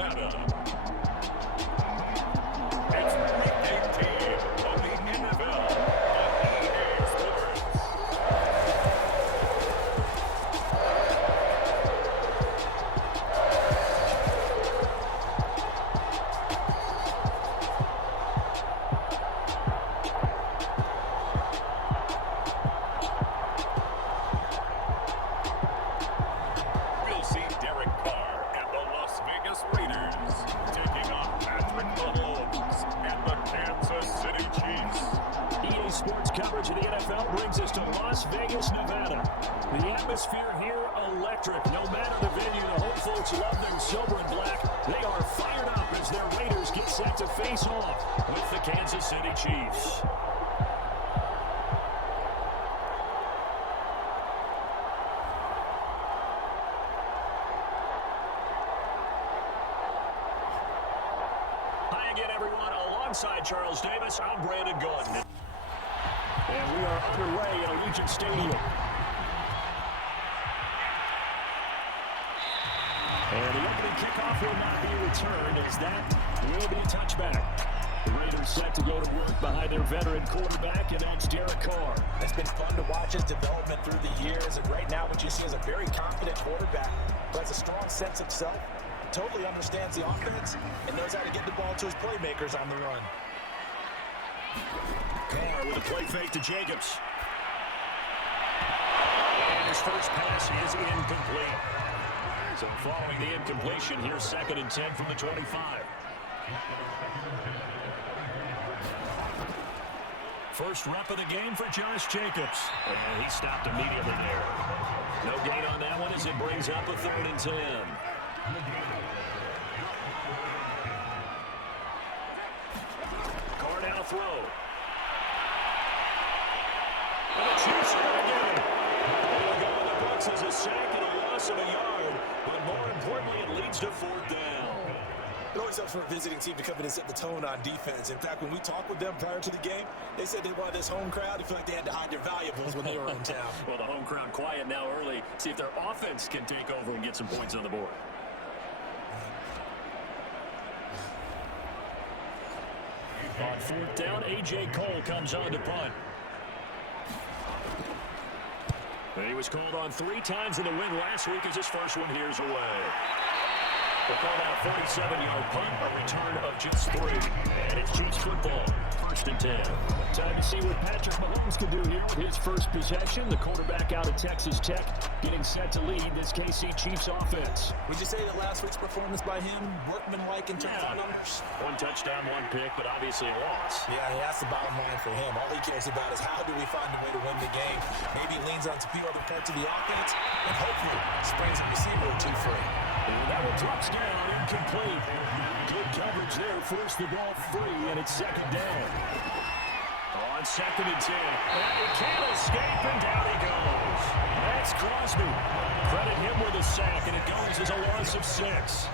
Nevada. It's Week 18 of the NFL on EA Sports. We'll see Derek Carr and the Las Vegas Raiders taking on Patrick Mahomes and the Kansas City Chiefs. EA Sports coverage of the NFL brings us to Las Vegas, Nevada. The atmosphere here electric. No matter the venue, the home folks love their silver and black. They are fired up as their Raiders get set to face off with the Kansas City Chiefs. Hi again, everyone. Alongside Charles Davis, I'm Brandon Gaudin. And we are underway at Allegiant Stadium. And the opening kickoff will not be returned, as that will be a touchback. The Raiders set to go to work behind their veteran quarterback, and that's Derek Carr. It's been fun to watch his development through the years, and right now what you see is a very confident quarterback who has a strong sense of self, totally understands the offense, and knows how to get the ball to his playmakers on the run. Carr with a play fake to Jacobs. And his first pass is incomplete. So following the incompletion, here's 2nd and 10 from the 25. First rep of the game for Josh Jacobs. And he stopped immediately there. No gain on that one as it brings up a 3rd and 10. Carr now throw. And the Chiefs are going to get him. It'll go in the books as a sack and a loss of a yard. But more importantly, it leads to 4th down. It always helps for a visiting team to come in and set the tone on defense. In fact, when we talked with them prior to the game, they said they wanted this home crowd to feel like they had to hide their valuables when they were in town. Well, the home crowd quiet now early. See if their offense can take over and get some points on the board. On 4th down, A.J. Cole comes on to punt. He was called on 3 times in the win last week as his first one here's away. They called out a 47-yard punt, a return of just 3. And it's Chiefs football, 1st and 10. Time to see what Patrick Mahomes can do here with his first possession. The quarterback out of Texas Tech getting set to lead this KC Chiefs offense. Would you say that last week's performance by him, workmanlike in terms of numbers? 1 touchdown, 1 pick, but obviously a loss. Yeah, that's the bottom line for him. All he cares about is how do we find a way to win the game. Maybe he leans on a few other parts of the offense, and hopefully springs a receiver or 2 free. That one touchdown, incomplete. Good coverage there, forced the ball free, and it's 2nd down. On 2nd and 10, and he can't escape, and down he goes. That's Crosby. Credit him with a sack, and it goes as a loss of 6.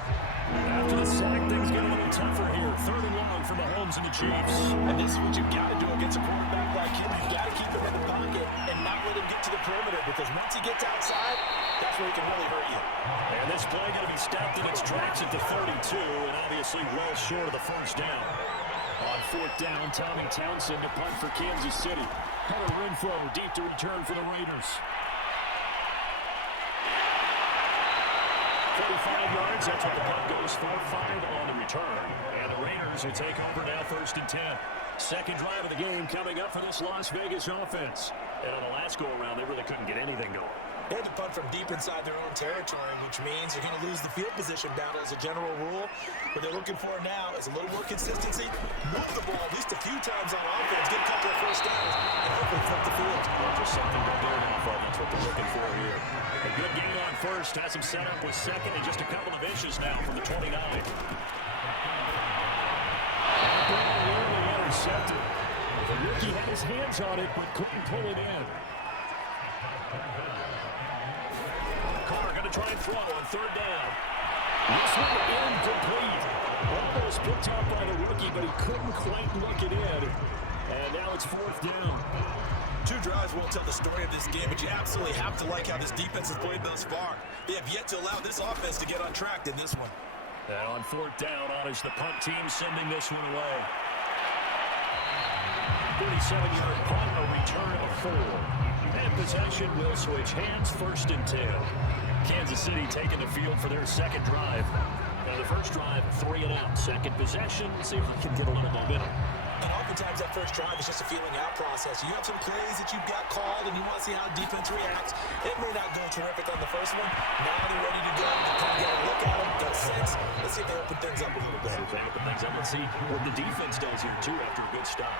After the sack, things get a little tougher here. 3rd and long for Mahomes and the Chiefs. And this is what you've got to do against a quarterback like him. You've got to keep him in the pocket and not let him get to the perimeter, because once he gets outside, that's where he can really hurt you. And this play going to be stopped in its tracks at the 32, and obviously well short of the 1st down. On 4th down, Tommy Townsend to punt for Kansas City. Hunter Renfrow deep to return for the Raiders. 35 yards, that's what the punt goes for. 5 on the return. And the Raiders will take over now, 1st and 10. 2nd drive of the game coming up for this Las Vegas offense. And on the last go-around, they really couldn't get anything going. They had to punt from deep inside their own territory, which means you're going to lose the field position battle as a general rule. What they're looking for now is a little more consistency, move the ball at least a few times on offense, get a couple of 1st downs, and hopefully flip the field. Just something to build off of. That's what they're looking for here. A good gain on 1st. Has him set up with 2nd and just a couple of inches now from the 29. Intercepted. The rookie had his hands on it, but couldn't pull it in. Carr going to try and throw on 3rd down. This one incomplete. Almost picked up by the rookie, but he couldn't quite look it in. And now it's 4th down. 2 drives won't tell the story of this game, but you absolutely have to like how this defense has played thus far. They have yet to allow this offense to get on track in this one. And on fourth down, honors the punt team sending this one away. 37-yard punt, a return of 4. And possession will switch hands, 1st and 10. Kansas City taking the field for their second drive. Now the first drive, 3 and out. Second possession, see if we can get a little momentum. And oftentimes that first drive is just a feeling out process. You have some plays that you've got called and you want to see how defense reacts. It may not go terrific on the first one. Now they're ready to go. Kind of get a look at them, get a sense. Let's see if they open things up a little bit. Let's see what the defense does here, too, after a good stop.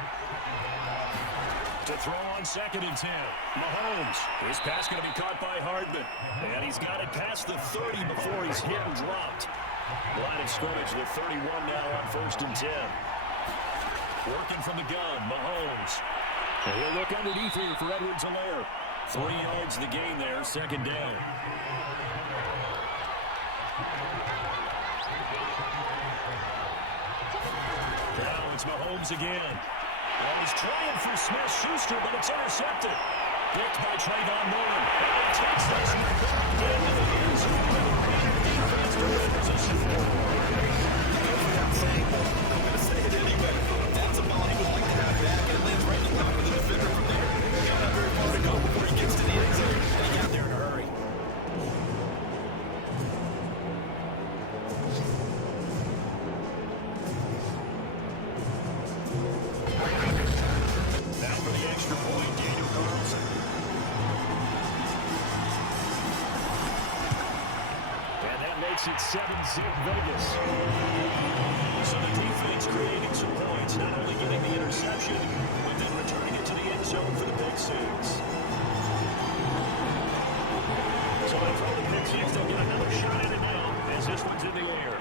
To throw on 2nd and 10. Mahomes. His pass going to be caught by Hardman. And he's got it past the 30 before he's hit and dropped. Line of scrimmage, the 31 now on 1st and 10. Working from the gun, Mahomes. And he'll look underneath here for Edwards-Helaire. 3 yards the gain there, 2nd down. Now it's Mahomes again. And he's trying for Smith-Schuster, but it's intercepted. Picked by Trayvon Mullen. And he takes this one back into the end zone. Defense to win position. I'm going to say it anyway. That's a ball he would like to have back, and it lands right in line with the defender from there. He's got not very far to go before he gets to the end zone, and he got there in a hurry. Now for the extra point, Daniel Carlson. And that makes it 7-zip Vegas. So the defense creating some points, not only getting the interception, but then returning it to the end zone for the pick six. So they throw the pick six, they'll get another shot at it now as this one's in the air.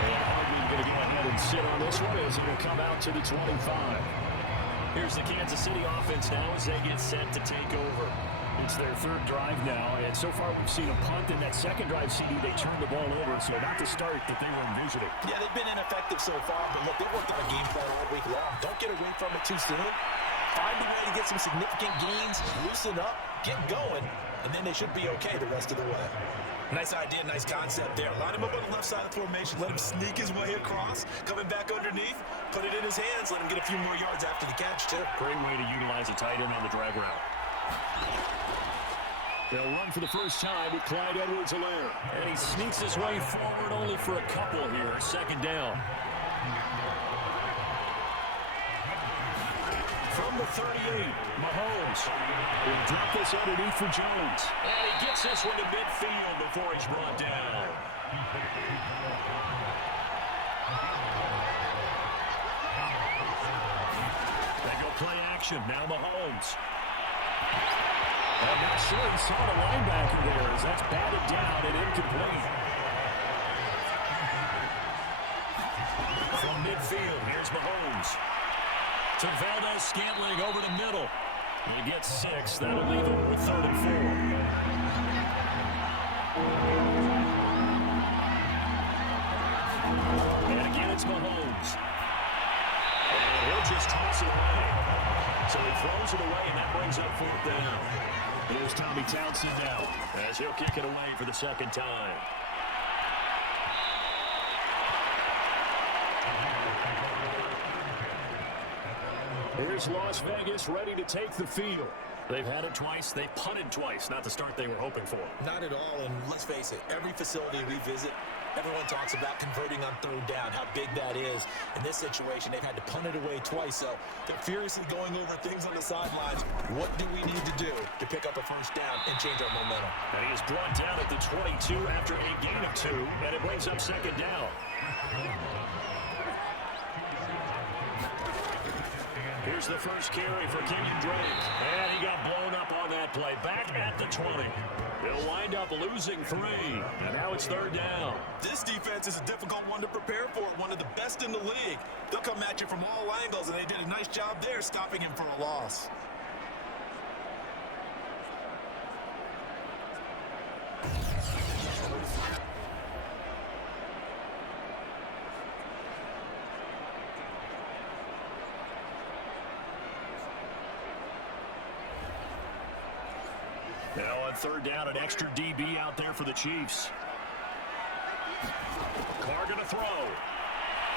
And Hardman going to go ahead and sit on this one as it will come out to the 25. Here's the Kansas City offense now as they get set to take over. It's their 3rd drive now, and so far we've seen a punt in that 2nd drive. CD, they turned the ball over, so not the start that they were envisioning. Yeah, they've been ineffective so far, but look, they worked on a game plan all week long. Don't get away from it too soon. Find a way to get some significant gains, loosen up, get going, and then they should be okay the rest of the way. Nice idea, nice concept there. Line him up on the left side of the formation, let him sneak his way across, coming back underneath, put it in his hands, let him get a few more yards after the catch, too. Great way to utilize a tight end on the drag route. They'll run for the first time with Clyde Edwards-Helaire. And he sneaks his way forward only for a couple here. 2nd down. From the 38, Mahomes will drop this underneath for Jones. And he gets this one to midfield before he's brought down. They go play action. Now Mahomes. I'm not sure he saw the linebacker there as that's batted down and incomplete. From midfield, here's Mahomes. To Valdez-Scantling over the middle. He gets 6. That'll leave him with 3rd and 4. And again, it's Mahomes. And he'll just toss it away. So he throws it away, and that brings up 4th down. Here's Tommy Townsend now as he'll kick it away for the 2nd time. Here's Las Vegas ready to take the field. They've had it twice. They punted twice. Not the start they were hoping for. Not at all, and let's face it, every facility we visit, everyone talks about converting on 3rd down, how big that is. In this situation, they've had to punt it away twice, so they're furiously going over things on the sidelines. What do we need to do to pick up a 1st down and change our momentum? And he is brought down at the 22 after a gain of 2, and it brings up 2nd down. Here's the first carry for Kenyon Drake. And he got blown up on that play. Back at the 20. He'll wind up losing 3. And now it's 3rd down. This defense is a difficult one to prepare for. One of the best in the league. They'll come at you from all angles, and they did a nice job there stopping him for a loss. Now on 3rd down, an extra DB out there for the Chiefs. Carr going to throw.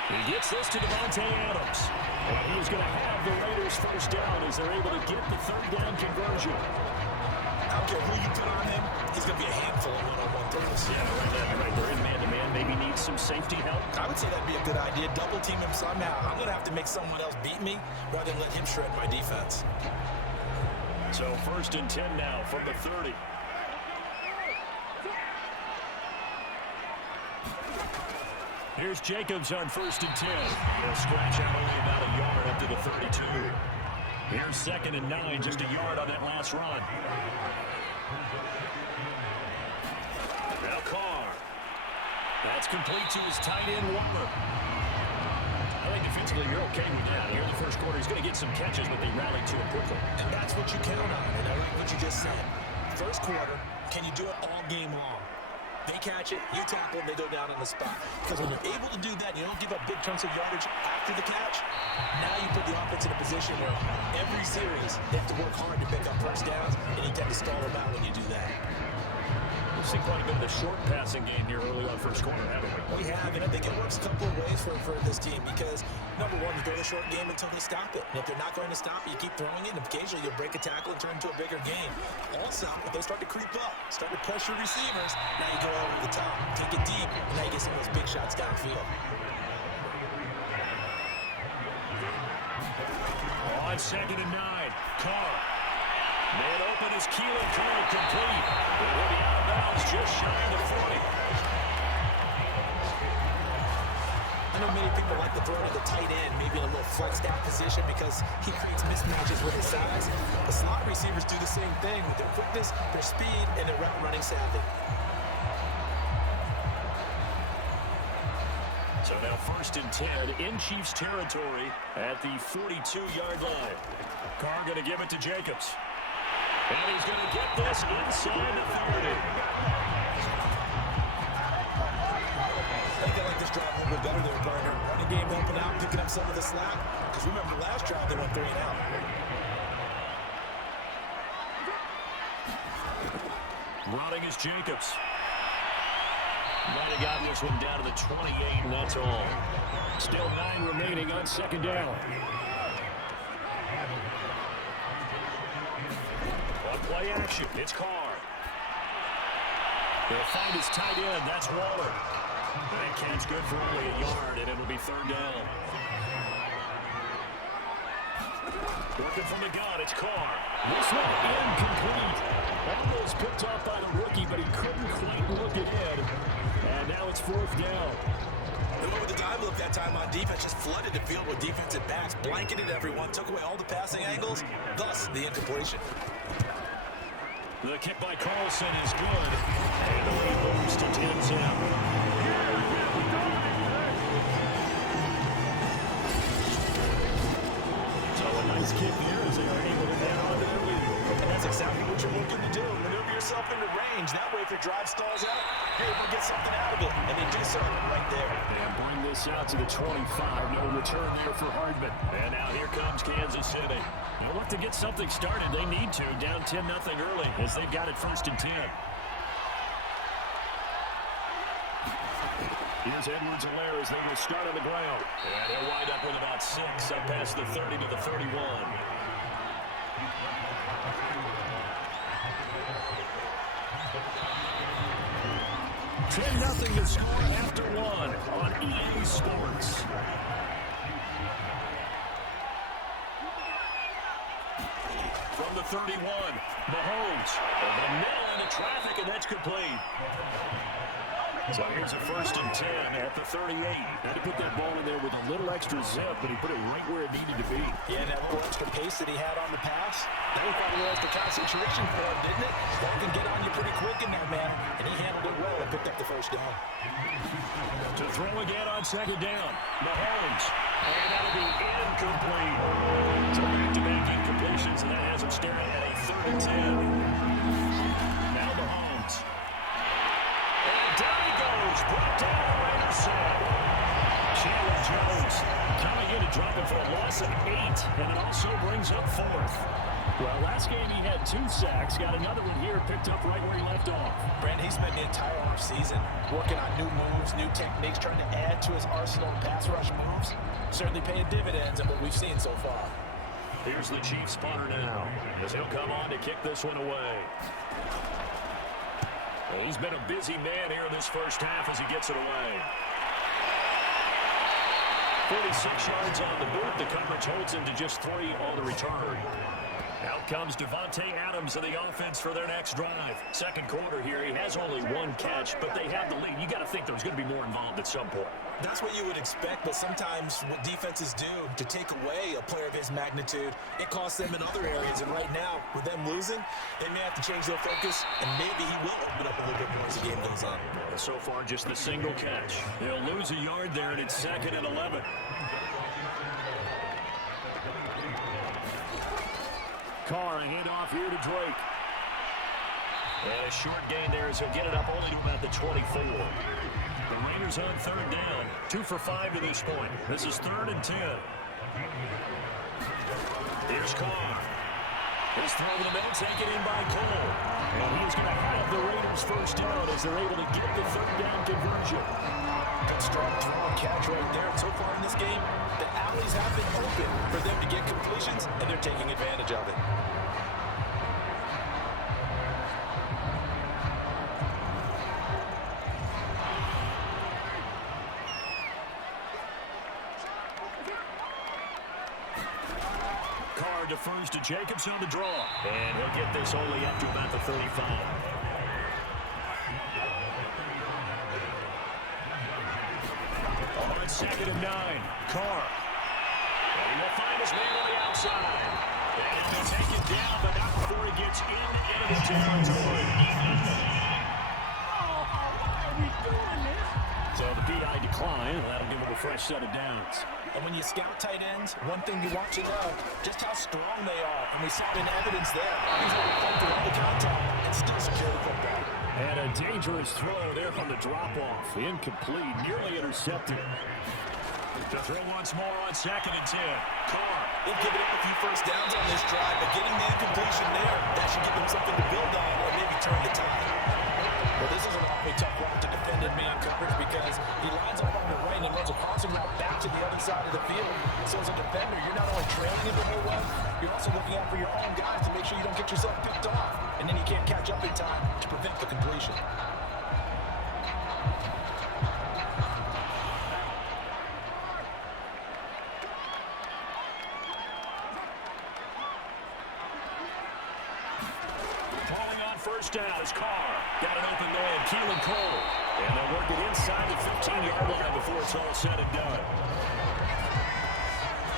He gets this to Devontae Adams. And he's going to have the Raiders first down as they're able to get the third down conversion. I don't care who you put on him, he's going to be a handful of one-on-one throws. Yeah, right. They're in man-to-man. Maybe needs some safety help. I would say that'd be a good idea. Double team him somehow. I'm going to have to make someone else beat me rather than let him shred my defense. So 1st and 10 now from the 30. Here's Jacobs on 1st and 10. He'll scratch out only about a yard up to the 32. Here's 2nd and 9, just a yard on that last run. Now Carr. That's complete to his tight end, Waller. I think defensively you're okay with that. Here in the first quarter, he's going to get some catches, but they rallied to him quickly. And that's what you count on. And I like what you just said. First quarter, can you do it all game long? They catch it, you tackle them, they go down on the spot. Because when you're able to do that, you don't give up big chunks of yardage after the catch. Now you put the offense in a position where every series they have to work hard to pick up first downs, and you tend to stall them out when you do that. We've seen quite a bit of the short passing game here early on first quarter, haven't we? We have, and I think it works a couple of ways for this team because, number one, you throw the short game until they stop it. And if they're not going to stop it, you keep throwing it, and occasionally you'll break a tackle and turn into a bigger game. Also, if they start to creep up, start to pressure receivers, now you go over the top, take it deep, and now you get some of those big shots downfield. On 2nd and 9, Carr. Man open is Keelan Cole complete. He'll be out of bounds just shy of the 40. I know many people like to throw to the tight end, maybe in a little flexed out position because he creates mismatches with his size. The slot receivers do the same thing with their quickness, their speed, and their route running savvy. So now 1st and 10 in Chiefs territory at the 42-yard line. Carr going to give it to Jacobs. And he's going to get this inside the 30. I think I like this drive a little bit better there, partner. Running game helping out, picking up some of the slack. Because remember, the last drive they went 3 and out. Running is Jacobs. Might have gotten this one down to the 28, and that's all. Still 9 remaining on 2nd down. On play action, it's Carr. He'll find his tight end, that's Waller. That catch good for only a yard, and it'll be 3rd down. Working from the gun, it's Carr. This one incomplete. Almost picked off by the rookie, but he couldn't quite look it in. And now it's 4th down. They went with the dive look that time on defense, just flooded the field with defensive backs, blanketed everyone, took away all the passing angles, thus the incompletion. The kick by Carlson is good. And the lead moves to 10-10. Nice kick there as they are able to add on to their lead. And that's exactly what you're looking to do. Maneuver yourself into range. That way, if your drive stalls out, you're able to get something out of it. And they do so right there. And bring this out to the 25. No return there for Hardman. And now here comes Kansas City. They'll look to get something started. They need to. Down 10-0 early as they've got it 1st and 10. Here's Edwards-Helaire as they will start on the ground. And he'll wind up with about 6 up past the 30 to the 31. Nothing to score after 1 on EA Sports. From the 31, Mahomes. The middle into traffic, and that's complete. So here's a 1st and 10 at the 38. Had to put that ball in there with a little extra zip, but he put it right where it needed to be. Yeah, and that little extra pace that he had on the pass, that was probably a little extra concentration for him, didn't it? Ball can get on you pretty quick in there, man. And he handled it well and picked up the 1st down. To throw again on 2nd down. Mahomes. And that'll be incomplete. So back-to-back incompletions, and that has him staring at a 3rd and 10. Now Mahomes. And down he goes. Brought down the Raiders side. Chandler Jones coming in and dropping for a loss of 8. And it also brings up 4th. Well, last game he had 2 sacks. Got another one here, picked up right where he left off. Brandon, he spent the entire offseason working on new moves, new techniques, trying to add to his arsenal of pass rush moves. Certainly paying dividends at what we've seen so far. Here's the Chiefs punter now, as he'll come on to kick this one away. He's been a busy man here in this first half as he gets it away. 46 yards on the boot. The coverage holds him to just 3 on the return. Out comes Devontae Adams in the offense for their next drive. Second quarter here, he has only 1 catch, but they have the lead. You got to think there's going to be more involved at some point. That's what you would expect, but sometimes what defenses do to take away a player of his magnitude, it costs them in other areas. And right now, with them losing, they may have to change their focus, and maybe he will open up a little bit more as the game goes on. So far, just the single catch. He'll lose a yard there, and it's 2nd and 11. Carr, a handoff here to Drake. And a short gain there as he'll get it up only to about the 24. The Raiders on 3rd down. 2 for 5 to this point. This is 3rd and 10. Here's Carr. His throw to the middle, taken in by Cole. And he's going to have the Raiders first down as they're able to get the 3rd down conversion. Good strong throw and catch right there. And so far in this game, the alleys have been open for them to get completions, and they're taking advantage of it. Carr defers to Jacobs on the draw. And he'll get this only up to about the 35. On 2nd and 9, Carr. And he will find his man on the outside. And he'll take it down, but not before he gets in enemy territory. So the PI decline, and that'll give him a fresh set of downs. And when you scout tight ends, one thing you want to know, just how strong they are. And we saw it in evidence there. He's able to come through all the contact and still secure the football. And a dangerous throw there on the drop-off. Incomplete, nearly intercepted. To throw once more on 2nd and 10. Carr. They've given up a few first downs on this drive, but getting the incompletion there, that should give them something to build on or maybe turn the tide. Well, this is an awfully tough route to defend in man coverage because he lines up on the right and runs a crossing route back to the other side of the field. So as a defender, you're not only trailing him to the well, you're also looking out for your own guys to make sure you don't get yourself picked off. And then you can't catch up in time to prevent the completion. Calling on first down is Carr. Got an open man, Keelan Cole. And they'll work it inside the 15-yard line before it's all said and done.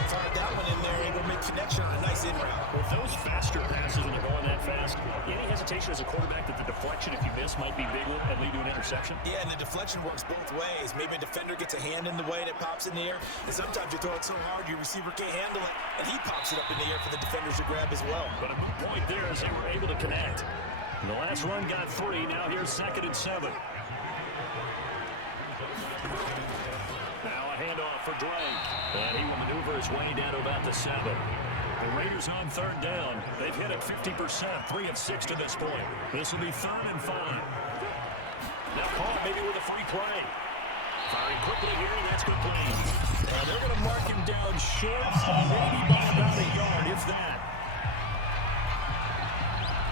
Fired that one in there, able to make connection on a nice in route. With those faster passes and they're going that fast, any hesitation as a quarterback that the deflection, if you miss, might be big and lead to an interception? Yeah, and the deflection works both ways. Maybe a defender gets a hand in the way and it pops in the air, and sometimes you throw it so hard your receiver can't handle it, and he pops it up in the air for the defenders to grab as well. But a good point there as they were able to connect. And the last run got 3, now here's 2nd and 7. Now a handoff for Drake. And he will maneuver his way down to about the 7. The Raiders on 3rd down. They've hit it 50%, 3 of 6 to this point. This will be 3rd and 5. Now Carr maybe with a free play. Firing quickly here, and that's complete. And they're going to mark him down short, maybe by about a yard, if that.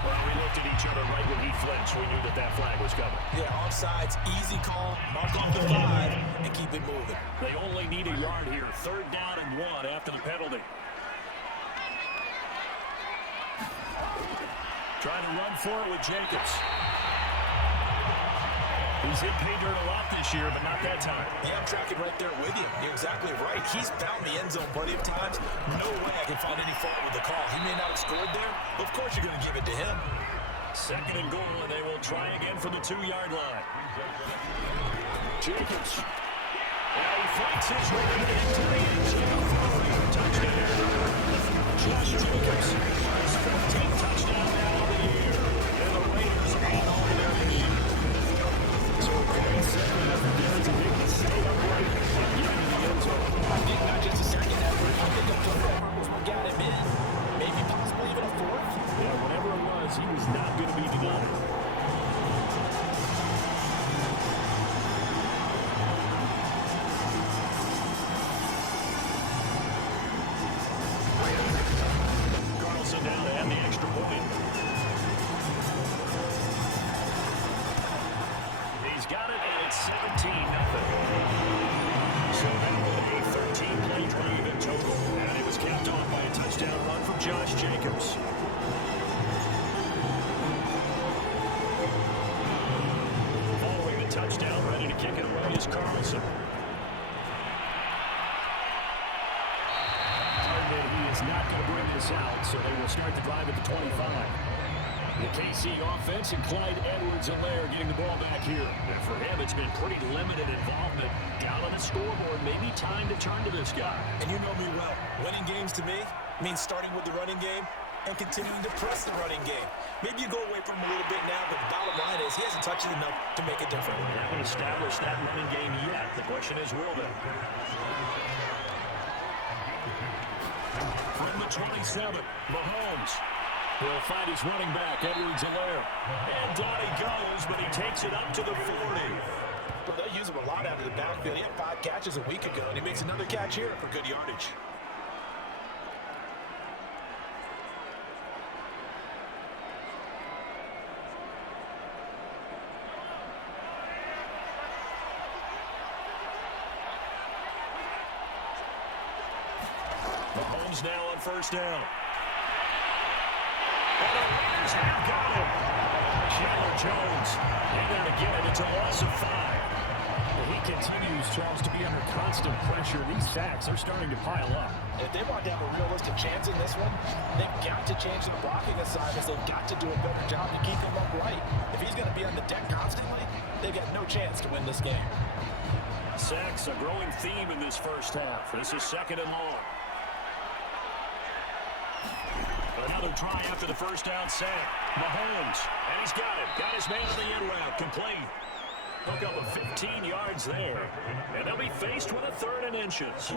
Well, we looked at each other right when he flinched. We knew that that flag was coming. Yeah, offsides, easy call, mark off the 5, and keep it moving. They only need a yard here. 3rd down and 1 after the penalty. Trying to run for it with Jacobs. He's hit pay dirt a lot this year, but not that time. Yeah, I'm tracking right there with you. You're exactly right. He's found the end zone plenty of times. No way I can find any fault with the call. He may not have scored there. Of course you're going to give it to him. 2nd and goal, and they will try again from the 2-yard line. Jacobs. Now he flanks his way into the end zone for a Raider touchdown. Josh Jacobs, his 15th touchdown now of the year. And the Raiders add on to their mission. So a great second effort there to make it stay upright and get into the end zone. I think not just a second effort. I think a third effort was what got him in. Maybe possibly even a fourth. He was not going to be denied. Carlson down to add the extra point. He's got it, and it's 17-0. So that will be a 13-play drive in total. And it was capped off by a touchdown run from Josh Jacobs. Following the touchdown, ready to kick it away is Carlson. He is not going to bring this out, so they will start the drive at the 25. The KC offense and Clyde Edwards-Helaire getting the ball back here. And for him, it's been pretty limited involvement. Down on the scoreboard, maybe time to turn to this guy. And you know me well. Winning games to me means starting with the running game and continuing to press the running game. Maybe you go away from him a little bit now, but the bottom line is he hasn't touched it enough to make it different. They haven't established that running game yet. The question is, will they? From the 27, Mahomes. He'll find his running back, Edwards-Helaire. And down he goes, but he takes it up to the 40. But they use him a lot out of the backfield. He had 5 catches a week ago, and he makes another catch here for good yardage. Mahomes now on first down. And the Raiders have got him. Chandler Jones. And then again, it's a loss of 5. He continues, Charles, to be under constant pressure. These sacks are starting to pile up. If they want to have a realistic chance in this one, they've got to change the blocking assignments. They've got to do a better job to keep him upright. If he's going to be on the deck constantly, they've got no chance to win this game. Sacks, a growing theme in this first half. This is second and long. Another try after the first down sack. Mahomes, and he's got it. Got his man on the end route, complete. Hook up of 15 yards there. And they'll be faced with a 3rd and inches.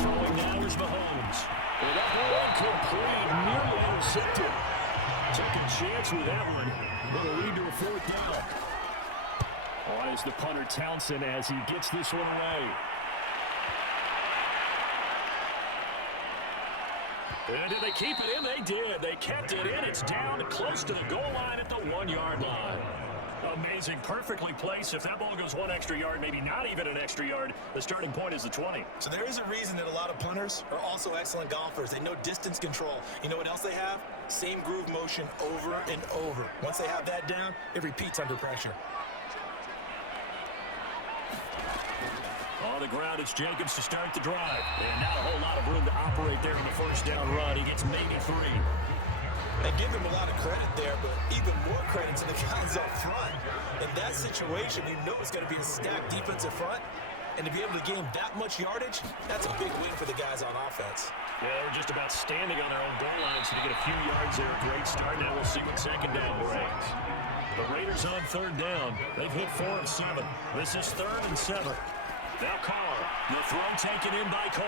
Throwing now is Mahomes. And that one complete, nearly intercepted. Second chance with that one. That'll lead to a 4th down. Oh, it's the punter Townsend as he gets this one away. And did they keep it in? They did. They kept it in. It's down close to the goal line at the 1-yard line. Amazing. Perfectly placed. If that ball goes 1 extra yard, maybe not even an extra yard, the starting point is the 20. So there is a reason that a lot of punters are also excellent golfers. They know distance control. You know what else they have? Same groove motion over and over. Once they have that down, it repeats under pressure. On the ground, it's Jacobs to start the drive. And not a whole lot of room to operate there in the first down run. He gets maybe 3. They give him a lot of credit there, but even more credit to the guys up front. In that situation, you know it's going to be a stacked defensive front. And to be able to gain that much yardage, that's a big win for the guys on offense. Yeah, they're just about standing on their own goal line, so to get a few yards there, a great start. Now we'll see what second down brings. The Raiders on 3rd down. They've hit 4 of 7. This is 3rd and 7. Now Carr, the throw taken in by Cole.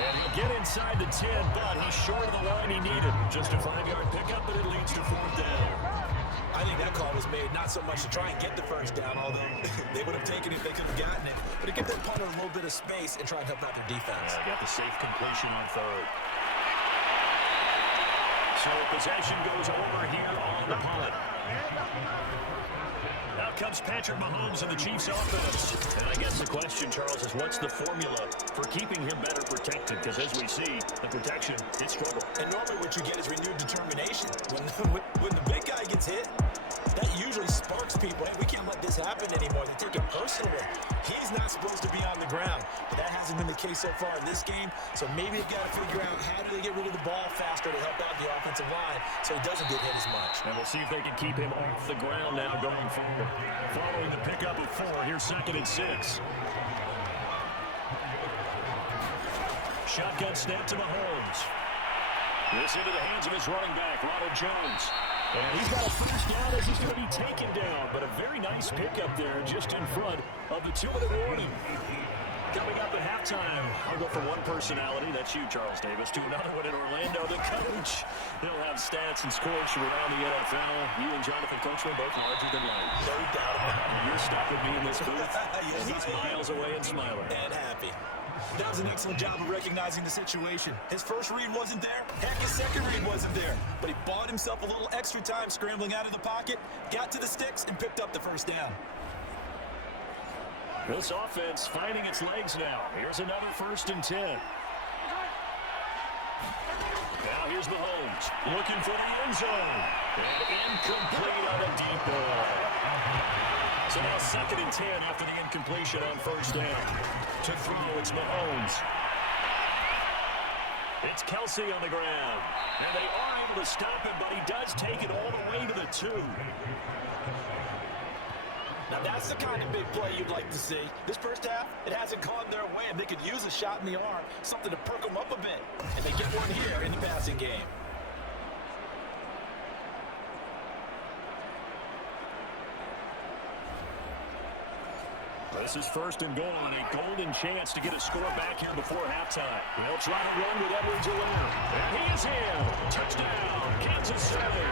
And he'll get inside the 10, but he's short of the line he needed. Just a 5-yard pickup, but it leads to 4th down. I think that call was made not so much to try and get the first down, although they would have taken it if they could have gotten it, but to give their punter a little bit of space and try and help out their defense. Got the safe completion on 3rd. So possession goes over here on the punt. Out comes Patrick Mahomes and the Chiefs offense. And I guess the question, Charles, is what's the formula for keeping him better protected? Because as we see, the protection did struggle. And normally what you get is renewed determination. When the big guy gets hit, that usually sparks people. Hey, we can't let this happen anymore. They take it personally. He's not supposed to be on the ground. But that hasn't been the case so far in this game. So maybe they've got to figure out how do they get rid of the ball faster to help out the offensive line so he doesn't get hit as much. And we'll see if they can keep him off the ground now going forward. Following the pickup of 4, here's 2nd and 6. Shotgun snap to Mahomes. This into the hands of his running back, Ronald Jones. And he's got a first down as he's going to be taken down. But a very nice pickup there just in front of the 2-minute warning. Coming up at halftime, I'll go from one personality, that's you, Charles Davis, to another one in Orlando, the coach. He'll have stats and scores from around the NFL. You and Jonathan Coachman both larger than life. No doubt about it. You're stuck with me in this booth, Yes, and he's I am. miles away and smiling. And happy. That was an excellent job of recognizing the situation. His first read wasn't there. Heck, his second read wasn't there. But he bought himself a little extra time scrambling out of the pocket, got to the sticks, and picked up the first down. This offense finding its legs now. Here's another 1st and 10. Now here's Mahomes looking for the end zone. And incomplete on a deep ball. So now 2nd and 10 after the incompletion on 1st down. To throw, it's Mahomes. It's Kelsey on the ground. And they are able to stop him, but he does take it all the way to the 2. Now, that's the kind of big play you'd like to see. This first half, it hasn't gone their way, and they could use a shot in the arm, something to perk them up a bit. And they get one here in the passing game. This is 1st and goal, and a golden chance to get a score back here before halftime. They'll try to run with Edwards-Helaire. And he is in. Touchdown, Kansas City.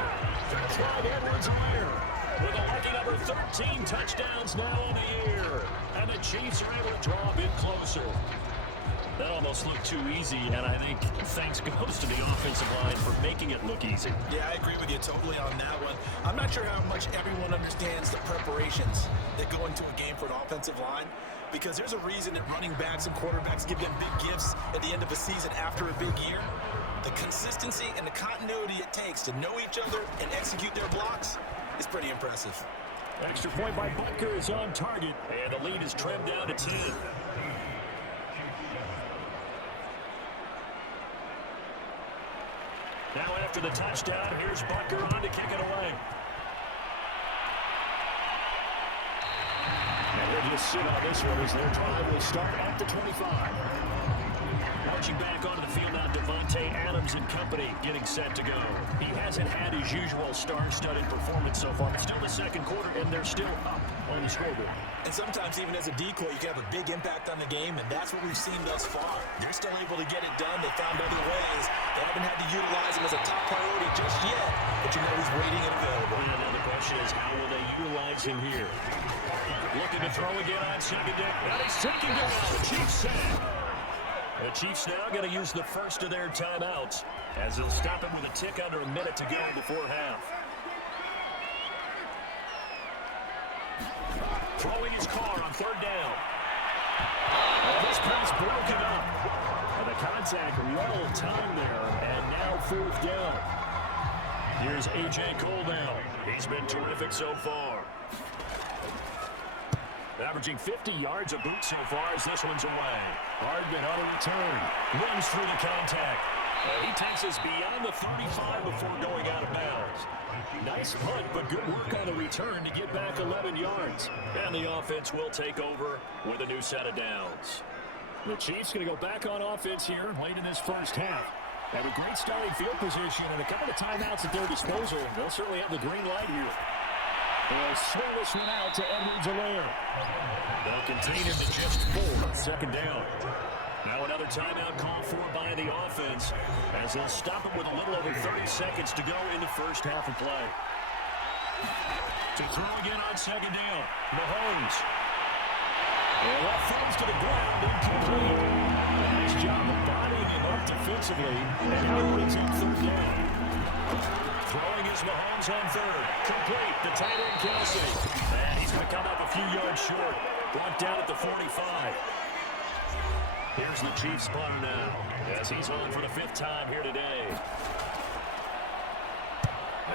That's right, Edwards-Helaire. With a lucky number 13 touchdowns now on the year. And the Chiefs are able to draw a bit closer. That almost looked too easy, and I think thanks goes to the offensive line for making it look easy. Yeah, I agree with you totally on that one. I'm not sure how much everyone understands the preparations that go into a game for an offensive line, because there's a reason that running backs and quarterbacks give them big gifts at the end of a season after a big year. The consistency and the continuity it takes to know each other and execute their blocks is pretty impressive. Extra point by Butker is on target, and the lead is trimmed down to 10. Now after the touchdown, here's Butker on to kick it away. And they'll just sit on this one as their drive will start at the 25. Marching back onto the field now, Devontae Adams and company getting set to go. He hasn't had his usual star-studded performance so far. It's still the 2nd quarter, and they're still up on the scoreboard. And sometimes even as a decoy, you can have a big impact on the game, and that's what we've seen thus far. They're still able to get it done. They found other ways. They haven't had to utilize him as a top priority just yet, but you know he's waiting and available. And now the question is, how will they utilize him here? Looking to throw again on 2nd down. Now he's taking down the Chiefs sack. The Chiefs now going to use the first of their timeouts as they'll stop him with a tick under a minute to go before half. Throwing his car on 3rd down. And this pass broken up. And the contact well timed there, and now 4th down. Here's A.J. Cole now. He's been terrific so far. Averaging 50 yards a boot so far as this one's away. Hardman on a return. Runs through the contact. He takes us beyond the 35 before going out of bounds. Nice punt, but good work on the return to get back 11 yards. And the offense will take over with a new set of downs. The Chiefs going to go back on offense here late in this first half. Have a great starting field position and a couple of timeouts at their disposal. They'll certainly have the green light here. They'll slow this one out to Edwards-Helaire. They'll contain him to just 4 on 2nd down. Now another timeout call for by the offense as they'll stop him with a little over 30 seconds to go in the first half of play. To throw again on 2nd down, Mahomes. And that falls to the ground, incomplete. Nice job of bodying him up defensively, and now brings up 3rd down. Throwing is Mahomes on 3rd. Complete. The tight end Kelsey. And he's going to come up a few yards short. Brought down at the 45. Here's the Chiefs punter now as he's on for the 5th time here today.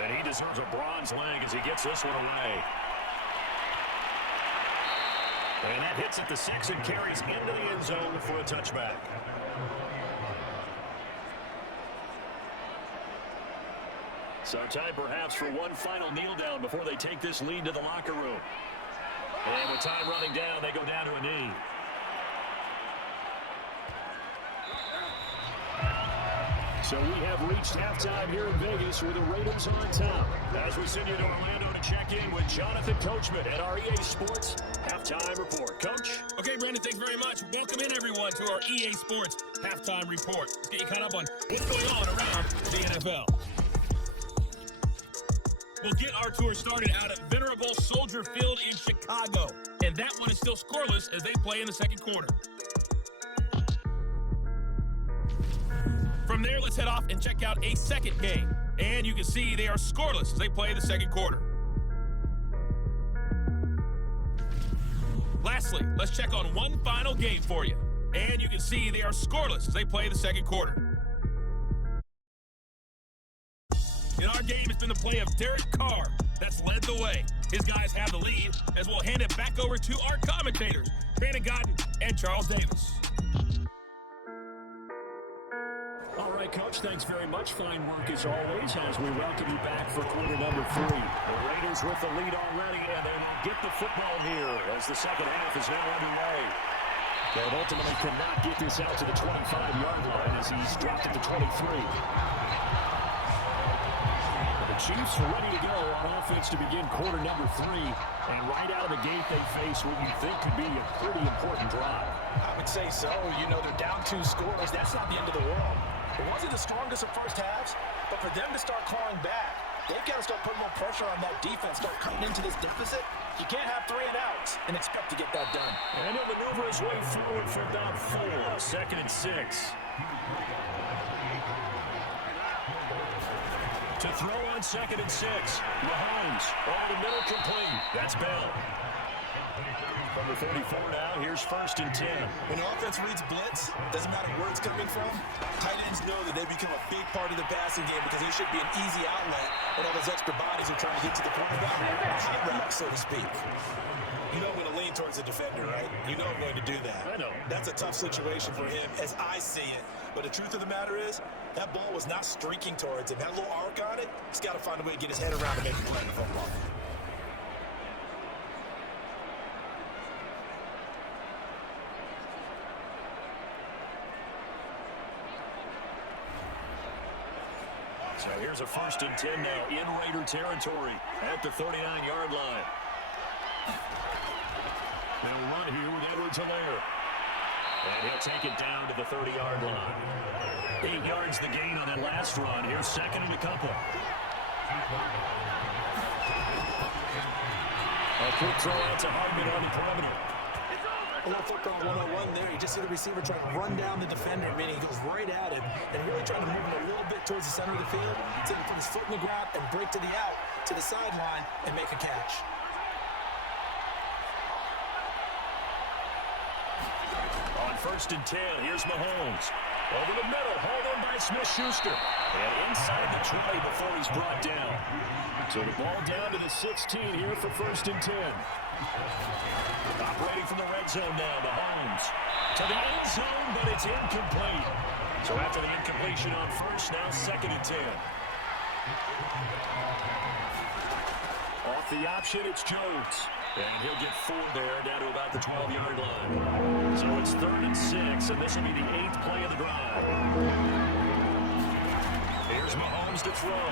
And he deserves a bronze leg as he gets this one away. And that hits at the 6 and carries into the end zone for a touchback. So time perhaps for one final kneel down before they take this lead to the locker room. And with time running down, they go down to a knee. So we have reached halftime here in Vegas with the Raiders on top. As we send you to Orlando to check in with Jonathan Coachman at our EA Sports Halftime Report. Coach? Okay, Brandon, thanks very much. Welcome in, everyone, to our EA Sports Halftime Report. Let's get you caught up on what's going on around the NFL. We'll get our tour started out at Venerable Soldier Field in Chicago. And that one is still scoreless as they play in the second quarter. From there, let's head off and check out a second game. And you can see they are scoreless as they play the second quarter. Lastly, let's check on one final game for you. And you can see they are scoreless as they play the second quarter. In our game, it's been the play of Derek Carr that's led the way. His guys have the lead as we'll hand it back over to our commentators, Brandon Godden and Charles Davis. All right, Coach, thanks very much. Fine work as always as we welcome you back for quarter number 3. The Raiders with the lead already, and they will get the football here as the second half is now underway. They ultimately cannot get this out to the 25-yard line as he's dropped at the 23. The Chiefs are ready to go on offense to begin quarter number 3, and right out of the gate they face what you think could be a pretty important drive. I would say so. You know, they're down 2 scorers. That's not the end of the world. It wasn't the strongest of first halves, but for them to start clawing back, they've got to start putting more pressure on that defense, start cutting into this deficit. You can't have 3 and outs and expect to get that done. And he'll maneuver his way forward for about 4, 2nd and 6. To throw on 2nd and 6. Mahomes over the middle complete. That's Bell. From the 34 now, here's 1st and 10. When the offense reads blitz, doesn't matter where it's coming from, tight ends know that they become a big part of the passing game because they should be an easy outlet when all those extra bodies are trying to get to the quarterback. Hot route, so to speak. You know I'm going to lean towards the defender, right? You know I'm going to do that. I know. That's a tough situation for him as I see it. But the truth of the matter is, that ball was not streaking towards him. Had a little arc on it. He's got to find a way to get his head around and make a play in the football. So here's a 1st and 10 now in Raider territory at the 39-yard line. They'll run here with Edwards-Helaire. And he'll take it down to the 30-yard line. 8 yards the gain on that last run. Here's 2nd and a couple. A quick throw out to Hardman on the perimeter. A little football 101 there. You just see the receiver trying to run down the defender, meaning he goes right at him and really trying to move him a little bit towards the center of the field. So he put his foot in the ground and break to the out, to the sideline, and make a catch. On 1st and 10, here's Mahomes. Over the middle, hauled in by Smith-Schuster. And inside the 20 before he's brought down. So the ball down to the 16 here for 1st and 10. Operating from the red zone now, Mahomes. To the end zone, but it's incomplete. So after the incompletion on 1st, now 2nd and 10. Off the option, it's Jones. And he'll get 4 there, down to about the 12-yard line. So it's 3rd and 6, and this will be the 8th play of the drive. Here's Mahomes to throw.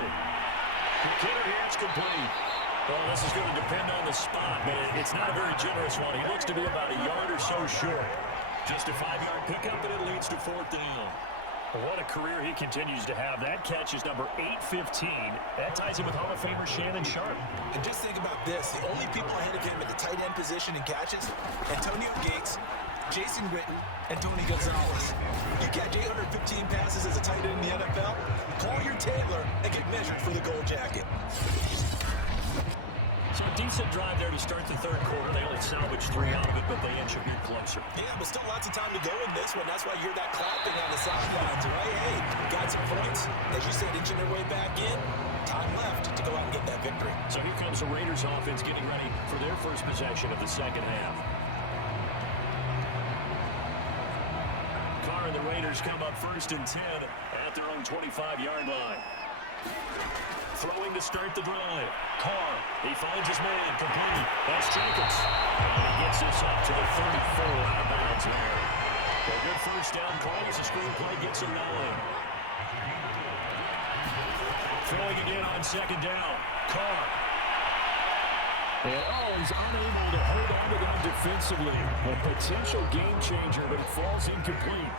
McKinnon hands complete. Well, this is going to depend on the spot, but it's not a very generous one. He looks to be about a yard or so short. Just a 5-yard pickup, and it leads to 4th down. What a career he continues to have. That catch is number 815. That ties him with Hall of Famer Shannon Sharp. And just think about this. The only people ahead of him at the tight end position in catches, Antonio Gates, Jason Witten, and Tony Gonzalez. You catch 815 passes as a tight end in the NFL, call your Taylor and get measured for the gold jacket. So a decent drive there to start the 3rd quarter. They only salvaged 3 out of it, but they inch a bit closer. Yeah, but still lots of time to go in this one. That's why you hear that clapping on the sidelines, right? Hey, got some points. As you said, inching their way back in. Time left to go out and get that victory. So here comes the Raiders offense getting ready for their first possession of the second half. Carr and the Raiders come up 1st and 10 at their own 25-yard line. Throwing to start the drive. Carr, he finds his man, complete. That's Jacobs. And he gets this up to the 34 out of bounds there. A good 1st down call as the screenplay gets it rolling. Throwing again on second down. Carr. And he's unable to hold on to that defensively. A potential game changer, but it falls incomplete.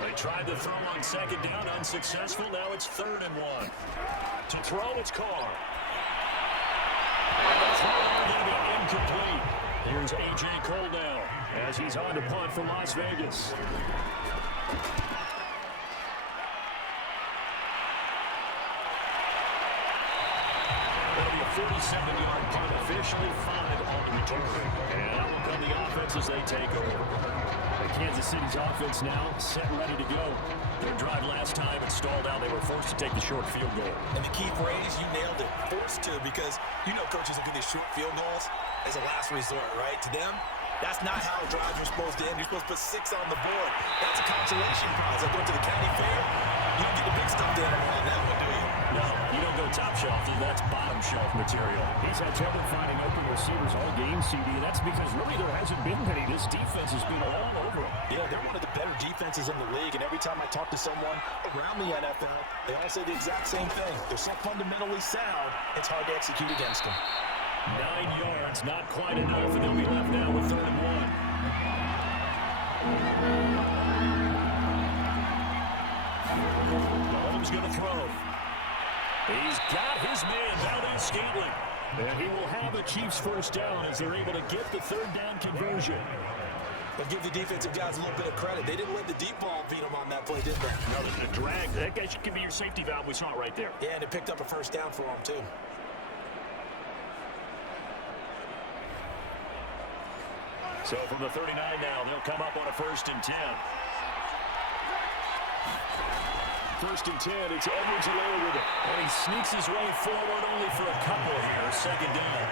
They tried to throw on second down, unsuccessful. Now it's 3rd and 1. To throw, it's Carr. And the throw going to be incomplete. Here's A.J. Cole now as he's on to punt for Las Vegas. That'll be a 47-yard punt, officially 5 on the return. And out will come the offense as they take over. Kansas City's offense now set and ready to go. Their drive last time it stalled out. They were forced to take the short field goal. And the key phrase, you nailed it, forced to, because you know coaches will do these short field goals as a last resort, right? To them, that's not how drives are supposed to end. You're supposed to put 6 on the board. That's a consolation prize. I went to the county fair. You don't get the big stuff to end on that one, do you? No, you don't go top shelf. That's bottom shelf material. He's had trouble finding open receivers all game, CD. That's because really there hasn't been many. This defense has been all over him. Yeah, they're one of the better defenses in the league, and every time I talk to someone around the NFL, they all say the exact same thing. They're so fundamentally sound, it's hard to execute against them. 9 yards, not quite enough, and they'll be left now with 3rd and 1. Mahomes going to throw. He's got his man down in Scantling. And he will have the Chiefs first down as they're able to get the 3rd down conversion. But give the defensive guys a little bit of credit. They didn't let the deep ball beat them on that play, did they? No, the drag. That guy should give you your safety valve. We saw it right there. Yeah, and it picked up a first down for them, too. So from the 39 now, they'll come up on a 1st and 10. 1st and 10, it's Edwards alone with it. And he sneaks his way forward only for a couple here. 2nd down.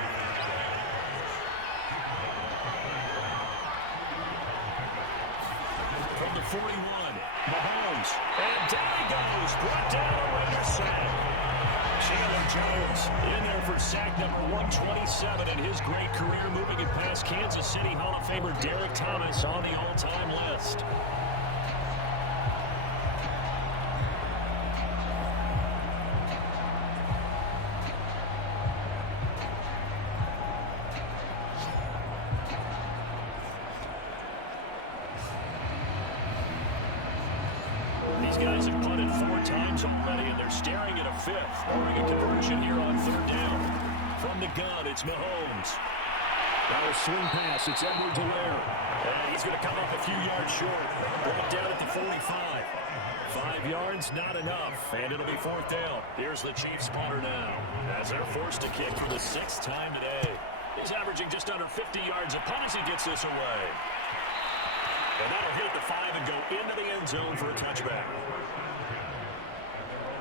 From the 41, Mahomes. And down he goes. Brought down a Raider sack. Chandler Jones in there for sack number 127 in his great career, moving it past Kansas City Hall of Famer Derek Thomas on the all-time list. These guys have punted 4 times already, and they're staring at a 5th. Barring a conversion here on 3rd down. From the gun, it's Mahomes. Now a swing pass, it's Edwards-Helaire. And he's going to come up a few yards short. Brought down at the 45. 5 yards, not enough, and it'll be 4th down. Here's the Chiefs punter now, as they're forced to kick for the 6th time today. He's averaging just under 50 yards a punt as he gets this away. And that'll hit the 5 and go into the end zone for a touchback.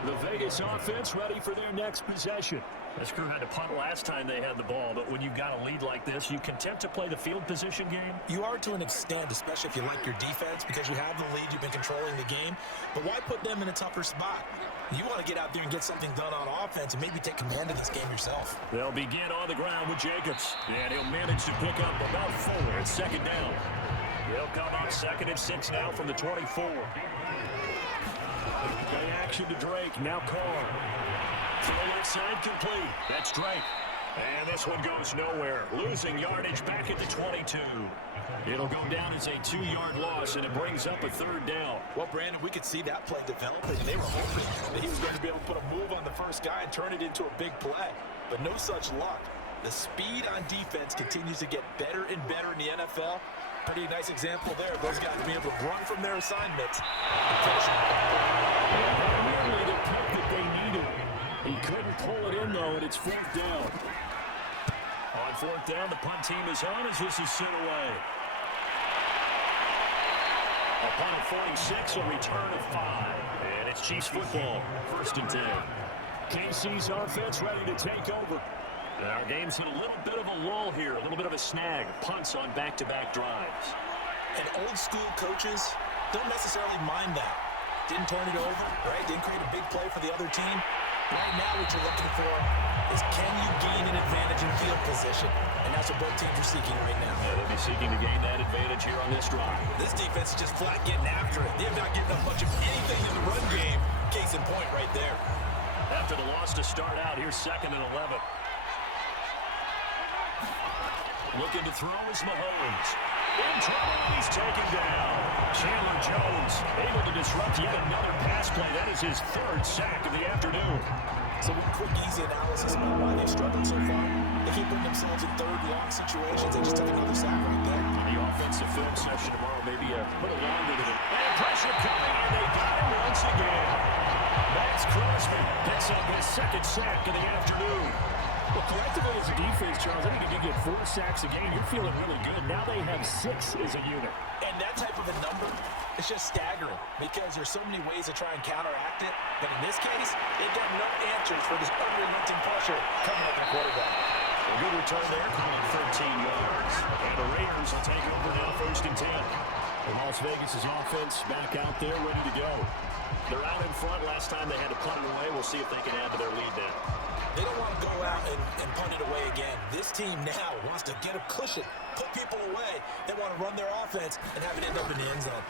The Vegas offense ready for their next possession. This crew had to punt last time they had the ball, but when you've got a lead like this, you content to play the field position game? You are to an extent, especially if you like your defense, because you have the lead, you've been controlling the game. But why put them in a tougher spot? You want to get out there and get something done on offense and maybe take command of this game yourself. They'll begin on the ground with Jacobs, and he'll manage to pick up about 4 at 2nd down. They'll come up 2nd and 6 now from the 24. Play action to Drake, now Carr. Throw inside complete. That's Drake. And this one goes nowhere. Losing yardage back at the 22. It'll go down as a 2-yard loss, and it brings up a 3rd down. Well, Brandon, we could see that play developing. They were hoping that he was going to be able to put a move on the first guy and turn it into a big play. But no such luck. The speed on defense continues to get better and better in the NFL. Pretty nice example there of those guys being able to run from their assignments. Nearly the pick that they needed. He couldn't pull it in, though, and it's 4th down. On 4th down, the punt team is on as this is sent away. A punt of 46, a return of 5. And it's Chiefs football, 1st and 10. KC's offense ready to take over. Our game's in a little bit of a lull here, a little bit of a snag. Punts on back-to-back drives. And old-school coaches don't necessarily mind that. Didn't turn it over, right? Didn't create a big play for the other team. Right now what you're looking for is can you gain an advantage in field position? And that's what both teams are seeking right now. Yeah, they'll be seeking to gain that advantage here on this drive. This defense is just flat getting after it. They're not getting up much of anything in the run game. Case in point right there. After the loss to start out, here's 2nd and 11. Looking to throw is Mahomes. In trouble, and he's taken down. Chandler Jones able to disrupt yet another pass play. That is his 3rd sack of the afternoon. So a quick, easy analysis about why they've struggled so far. They keep putting themselves in 3rd long situations. They just took another sack right there. The offensive film session tomorrow may be a little longer than it. And pressure coming, and they got him once again. Max Crosby picks up his 2nd sack of the afternoon. Well, collectively as a defense, Charles, I think if you get 4 sacks a game, you're feeling really good. Now they have 6 as a unit. And that type of a number is just staggering because there's so many ways to try and counteract it. But in this case, they've got no answers for this unrelenting pressure coming at their quarterback. A good return there, calling 13 yards. And the Raiders will take over now, 1st and 10. And Las Vegas' offense back out there, ready to go. They're out in front. Last time they had to punt it away. We'll see if they can add to their lead now. They don't want to go out and punt it away again. This team now wants to get a cushion, put people away. They want to run their offense and have it end up in the end zone.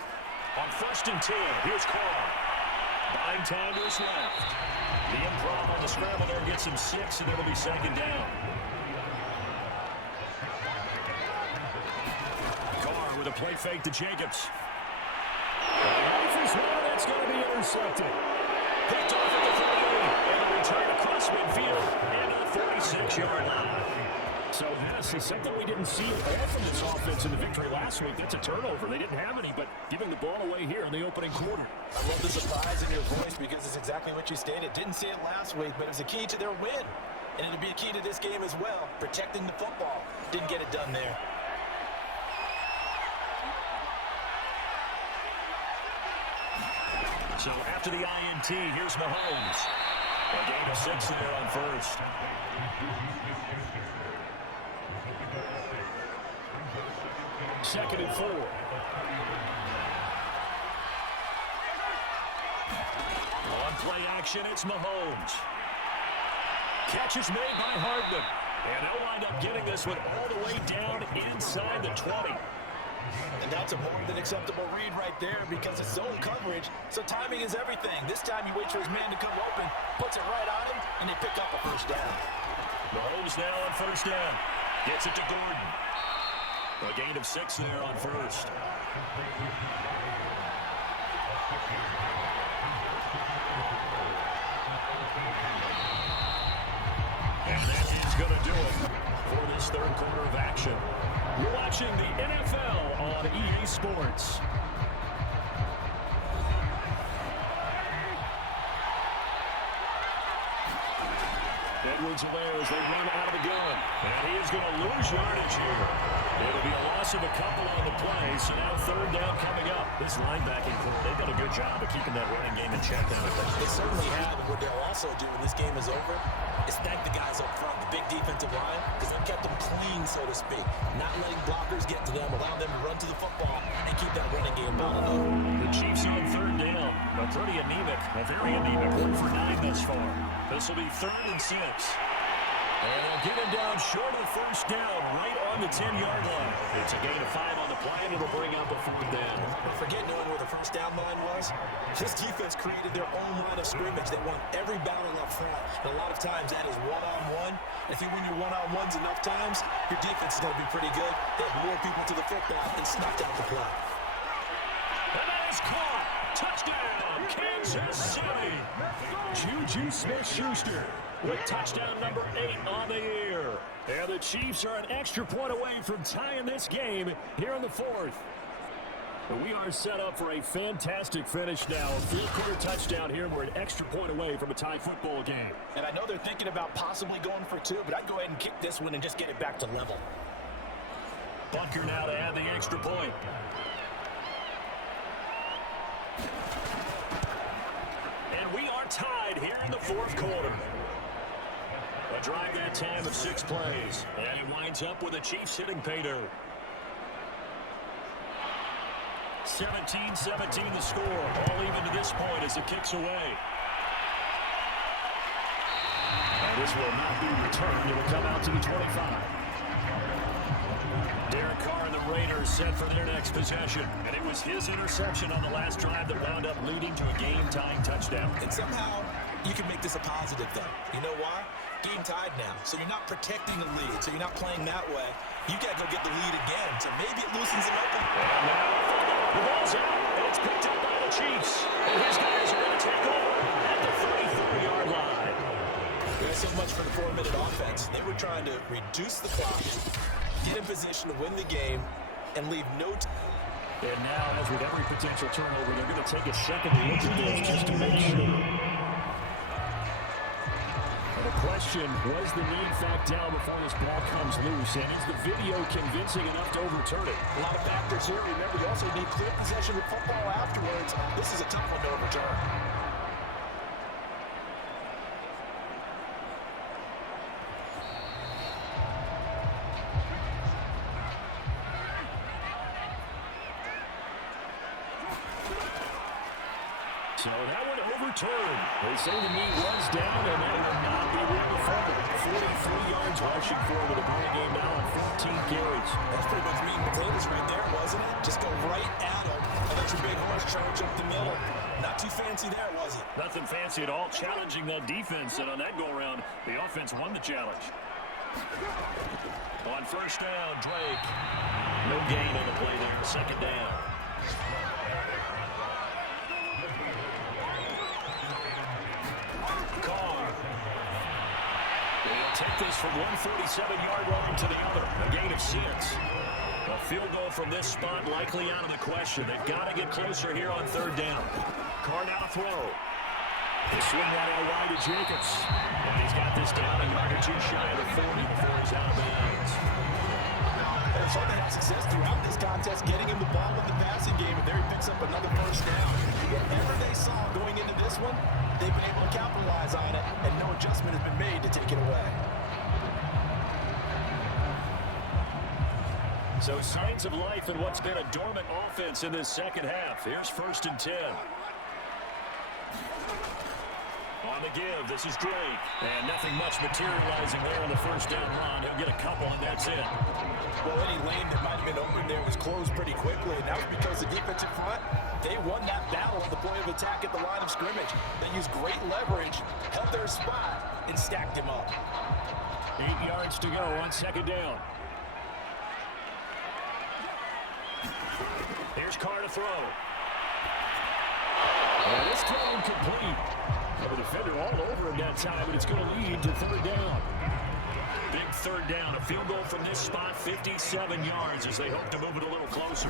On 1st and 10, here's Carr. Buying time to his left. The improv on the scramble there gets him 6, and it'll be 2nd down. Carr with a play fake to Jacobs. Off his one, that's going to be intercepted. Picked off at the 38, and a return across midfield and a 46-yard line. So this is something we didn't see at all from this offense in the victory last week. That's a turnover. They didn't have any, but giving the ball away here in the opening quarter. I love the surprise in your voice because it's exactly what you stated. Didn't see it last week, but it was a key to their win. And it'll be a key to this game as well, protecting the football. Didn't get it done there. So after the INT, here's Mahomes. A gain of 6 there on 1st. Second and 4. On play action, it's Mahomes. Catch is made by Hardman. And they'll wind up getting this one all the way down inside the 20. And that's a more than acceptable read right there because it's zone coverage, so timing is everything. This time you wait for his man to come open, puts it right on him, and they pick up a 1st down. Mahomes now on 1st down. Gets it to Gordon. A gain of 6 there on 1st. And that is going to do it for this 3rd quarter of action. You're watching the NFL on EA Sports. Edwards-Helaire as they run out of the gun. And he is going to lose yardage here. It'll be a loss of a couple on the play, so now 3rd down coming up. This linebacking core, they've done a good job of keeping that running game in check down at that. They certainly have, and what they'll also do when this game is over is thank the guys up front, the big defensive line, because they've kept them clean, so to speak. Not letting blockers get to them, allowing them to run to the football and keep that running game bottled up. The Chiefs on 3rd down. A pretty anemic, a very anemic 1 for 9 thus far. This will be 3rd and 6. And they'll get him down short of the 1st down, right on the 10-yard line. It's a gain of 5 on the play, and it'll bring up a 4th down. Forget knowing where the 1st down line was. This defense created their own line of scrimmage. They won every battle up front. And a lot of times that is one-on-one. If you win your one-on-ones enough times, your defense is going to be pretty good. They have more people to the football and snuffed out the play. And that is caught. Touchdown, Kansas City. Juju Smith-Schuster with touchdown number 8 on the year. And the Chiefs are an extra point away from tying this game here in the 4th. We are set up for a fantastic finish now. A 3rd-quarter touchdown here. We're an extra point away from a tie football game. And I know they're thinking about possibly going for 2, but I'd go ahead and kick this one and just get it back to level. Bunker now to add the extra point. And we are tied here in the 4th quarter. A drive that time of 6 plays. And he winds up with the Chiefs hitting pay dirt. 17-17 the score. All even to this point as it kicks away. And this will not be returned. It will come out to the 25. Derek Carr and the Raiders set for their next possession. And it was his interception on the last drive that wound up leading to a game-tying touchdown. And somehow, you can make this a positive, though. You know why? Game tied now. So you're not protecting the lead. So you're not playing that way. You got to go get the lead again. So maybe it loosens it up. And now, the ball's out, and it's picked up by the Chiefs. And his guys are going to take over at the 33-yard line. There's so much for the 4-minute offense. They were trying to reduce the clock, get in position to win the game, and leave no time. And now, as with every potential turnover, they're going to take a second look at this just to make sure. And the question, was the knee in fact down before this ball comes loose? And is the video convincing enough to overturn it? A lot of factors here. Remember, you also need clear possession of football afterwards. This is a tough one to overturn. So that one overturned. They say the knee was down, and that would not be really fumble. 43 yards rushing for with a ball game now on 14 carries. That's pretty much meat and potatoes right there, wasn't it? Just go right at him and let your big horse charge up the middle. Not too fancy there, was it? Nothing fancy at all. Challenging that defense, and on that go-around, the offense won the challenge. On first down, Drake. No gain on the play there. Second down. Take this from 147-yard line to the other. A gain of 6. A field goal from this spot likely out of the question. They've got to get closer here on third down. Carr now to throw. They swing that out wide to Jacobs. And he's got this down a yard or two shy of the 40 before he's out of bounds. They're trying to have success throughout this contest, getting him the ball in the passing game, and there he picks up another first down. Whatever they saw going into this one, they've been able to capitalize on it, and no adjustment has been made to take it away. So signs of life in what's been a dormant offense in this second half. Here's 1st and 10. On the give, this is Drake. And nothing much materializing there on the first down run. He'll get a couple, and that's it. Well, any lane that might have been open there was closed pretty quickly, and that was because the defensive front, they won that battle at the point of attack at the line of scrimmage. They used great leverage, held their spot, and stacked him up. 8 yards to go on second down. Here's Carr to throw. And it's throw incomplete. The defender all over him that time, but it's going to lead to third down. Big third down. A field goal from this spot, 57 yards as they hope to move it a little closer.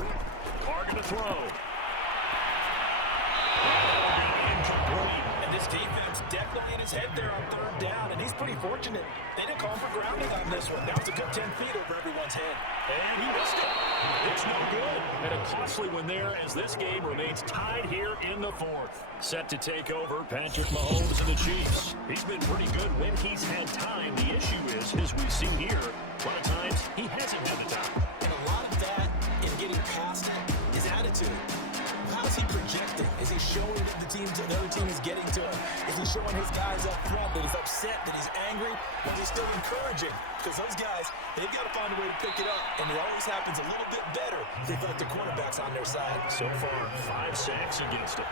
Carr going to throw. Incomplete. And this defense definitely in his head there on third down, and he's pretty fortunate. They didn't call for grounding on this one. That was a good 10 feet over everyone's head. And he missed it. It's no good. And a costly one there as this game remains tied here in the 4th. Set to take over, Patrick Mahomes and the Chiefs. He's been pretty good when he's had time. The issue is, as we've seen here, a lot of times he hasn't had the time. And a lot of that in getting past it is attitude. How's he projecting? Is he showing that the other team is getting to him? Is he showing his guys up front that he's upset, that he's angry? Or is he still encouraging? Because those guys, they've got to find a way to pick it up. And it always happens a little bit better if they've got the quarterbacks on their side. So far, 5 sacks against him.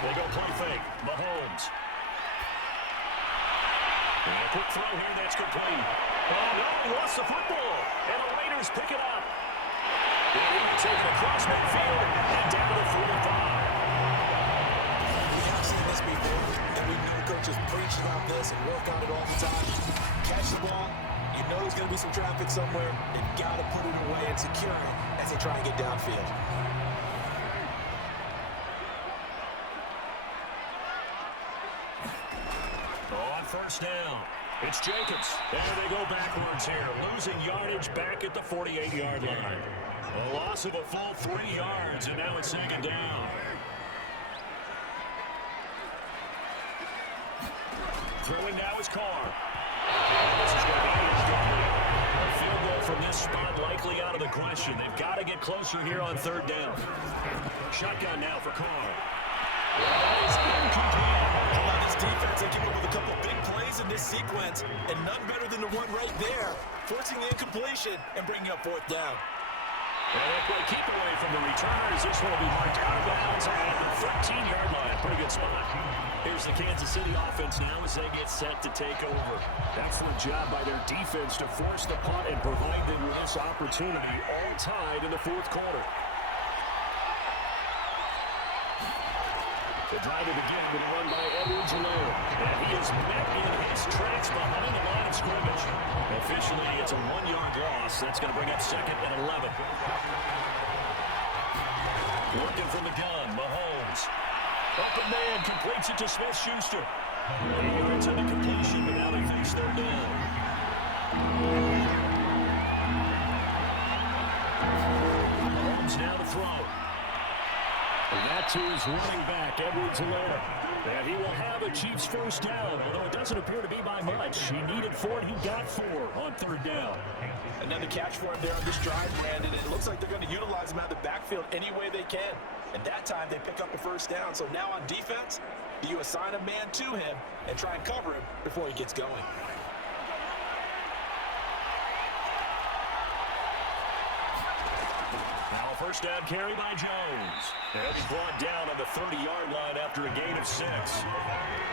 They go play fake. Mahomes. And a quick throw here, that's complete. Oh, no, he lost the football. And the Raiders pick it up. They're taking across midfield and down to 45. We have seen this before, and we know coaches preach about this and work on it all the time. Catch the ball. You know there's going to be some traffic somewhere. They've got to put it away and secure it as they try and get downfield. On first down, it's Jacobs. There they go backwards here, losing yardage back at the 48-yard line. A loss of a full 3 yards, and now it's second down. Throwing now is Carr. This is going to be incomplete. A field goal from this spot likely out of the question. They've got to get closer here on third down. Shotgun now for Carr. That is incomplete. Now this defense, they came up with a couple big plays in this sequence, and none better than the one right there, forcing the incompletion and bringing up fourth down. And they keep away from the returners. This one will be marked out of bounds at the 13-yard line. Pretty good spot. Here's the Kansas City offense now as they get set to take over. Excellent job by their defense to force the punt and provide them with this opportunity, all tied in the fourth quarter. The drive to begin will be run by Edwards-Helaire. And he is met in his tracks behind the line of scrimmage. Officially, it's a 1-yard loss. That's going to bring up second and 11. Working from the gun, Mahomes. Open man completes it to Smith-Schuster. He earns on the completion, but now they face third down. Mahomes now to throw. And that to his running back, Edwards-Helaire. And he will have a Chiefs first down, although it doesn't appear to be by much. He needed 4, he got 4 on third down. Another catch for him there on this drive, Brandon. It looks like they're going to utilize him out of the backfield any way they can. And that time, they pick up the first down. So now on defense, you assign a man to him and try and cover him before he gets going. Now a first down carry by Jones. And he's brought down on the 30-yard line after a gain of 6.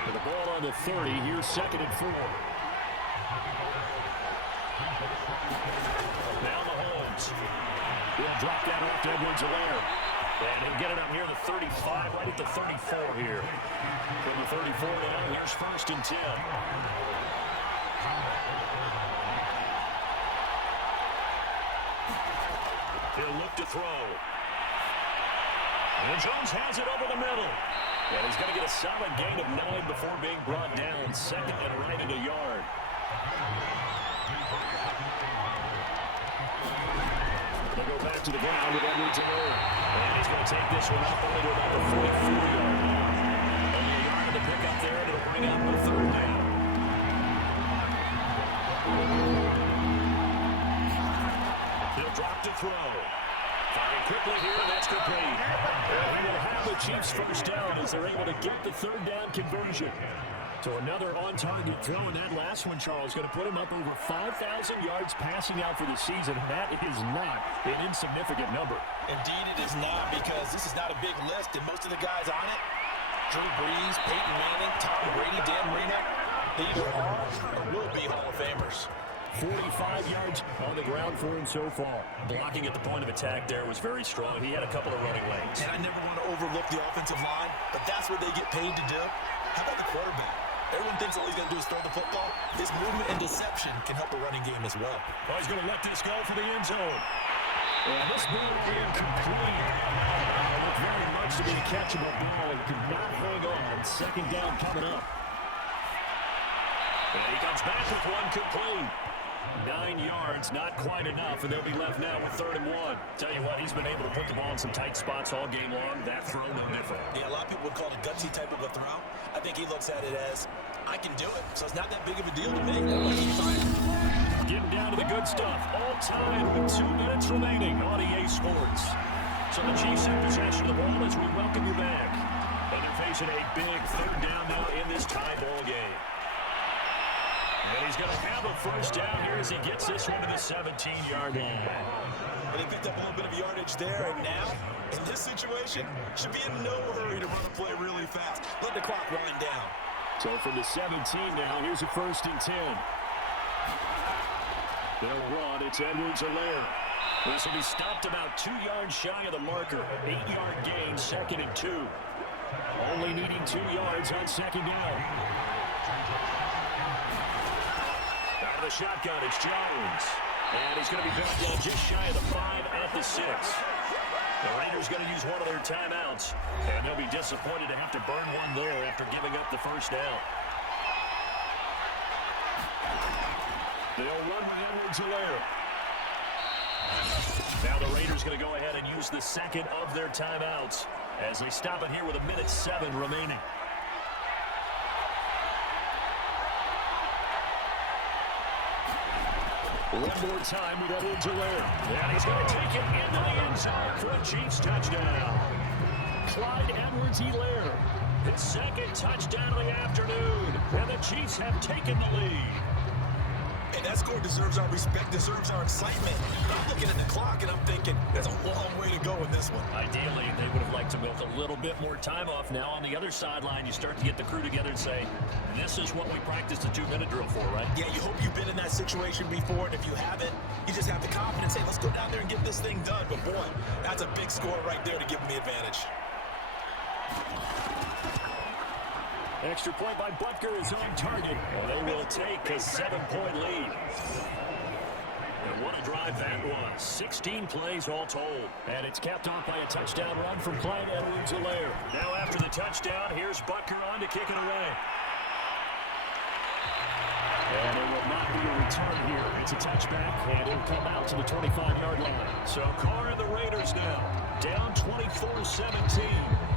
With the ball on the 30, here's second and 4. Now Mahomes. He'll drop that off to Edwards-Helaire. And he'll get it up near the 35, right at the 34 here. From the 34 down, here's first and 10. He'll look to throw. And Jones has it over the middle. And he's going to get a solid gain of 9 before being brought down. Second and right at a yard. They'll go back to the ground with Edwards-Helaire. And he's going to take this one up only to about the 44-yard line. Only a yard of the pickup there, and it'll bring up the third down. He'll drop to throw. Firing quickly here, and that's complete. And he will have the Chiefs first down as they're able to get the third down conversion. So another on-target throw, and that last one, Charles, going to put him up over 5,000 yards passing out for the season. That is not an insignificant number. Indeed it is not, because this is not a big list, and most of the guys on it, Drew Brees, Peyton Manning, Tom Brady, Dan Marino, they either are or will be Hall of Famers. 45 yards on the ground for him so far. Blocking at the point of attack there was very strong. He had a couple of running lanes. And I never want to overlook the offensive line, but that's what they get paid to do. How about the quarterback? Everyone thinks all he's going to do is throw the football. His movement and deception can help the running game as well. Oh, he's going to let this go for the end zone. And this ball incomplete. Looked very much to be a catchable ball and could not hang on. Second down coming up. And he comes back with one complete. 9 yards, not quite enough, and they'll be left now with 3rd and 1. Tell you what, he's been able to put the ball in some tight spots all game long. That throw, no different. Yeah, a lot of people would call it a gutsy type of a throw. I think he looks at it as, I can do it, so it's not that big of a deal to me. Getting down to the good stuff. All tied with 2 minutes remaining on EA Sports. So the Chiefs in possession of the ball as we welcome you back. And they're facing a big 3rd down now in this tie ball game. And he's going to have a first down here as he gets this one to the 17-yard line. And he picked up a little bit of yardage there, and now, in this situation, should be in no hurry to run a play really fast. Let the clock wind down. So from the 17 now, here's a 1st and 10. They'll run. It's Edwards-Helaire. This will be stopped about 2 yards shy of the marker. 8-yard gain, 2nd and 2. Only needing 2 yards on 2nd down. Out of the shotgun, it's Jones. And he's going to be back down just shy of the 5 at the 6. The Raiders going to use one of their timeouts. And they'll be disappointed to have to burn one there after giving up the first down. They'll run with Edwards-Helaire. Now the Raiders going to go ahead and use the second of their timeouts as they stop it here with 1:07 remaining. One more time with Edwards-Helaire. And he's going to take it into the end zone for a Chiefs touchdown. Clyde Edwards-Helaire. His second touchdown of the afternoon, and the Chiefs have taken the lead. Hey, that score deserves our respect, deserves our excitement. I'm looking at the clock, and I'm thinking, there's a long way to go in this one. Ideally, they would have liked to milk a little bit more time off. Now on the other sideline, you start to get the crew together and say, this is what we practiced a 2-minute drill for, right? Yeah, you hope you've been in that situation before, and if you haven't, you just have the confidence, hey, let's go down there and get this thing done. But boy, that's a big score right there to give them the advantage. Extra point by Butker is on target. Well, they will take a 7-point lead. And what a drive that was. 16 plays all told. And it's capped off by a touchdown run from Clyde Edwards-Helaire. Now after the touchdown, here's Butker on to kick it away. And it will not be a return here. It's a touchback, and it'll come out to the 25-yard line. So Carr and the Raiders now down 24-17.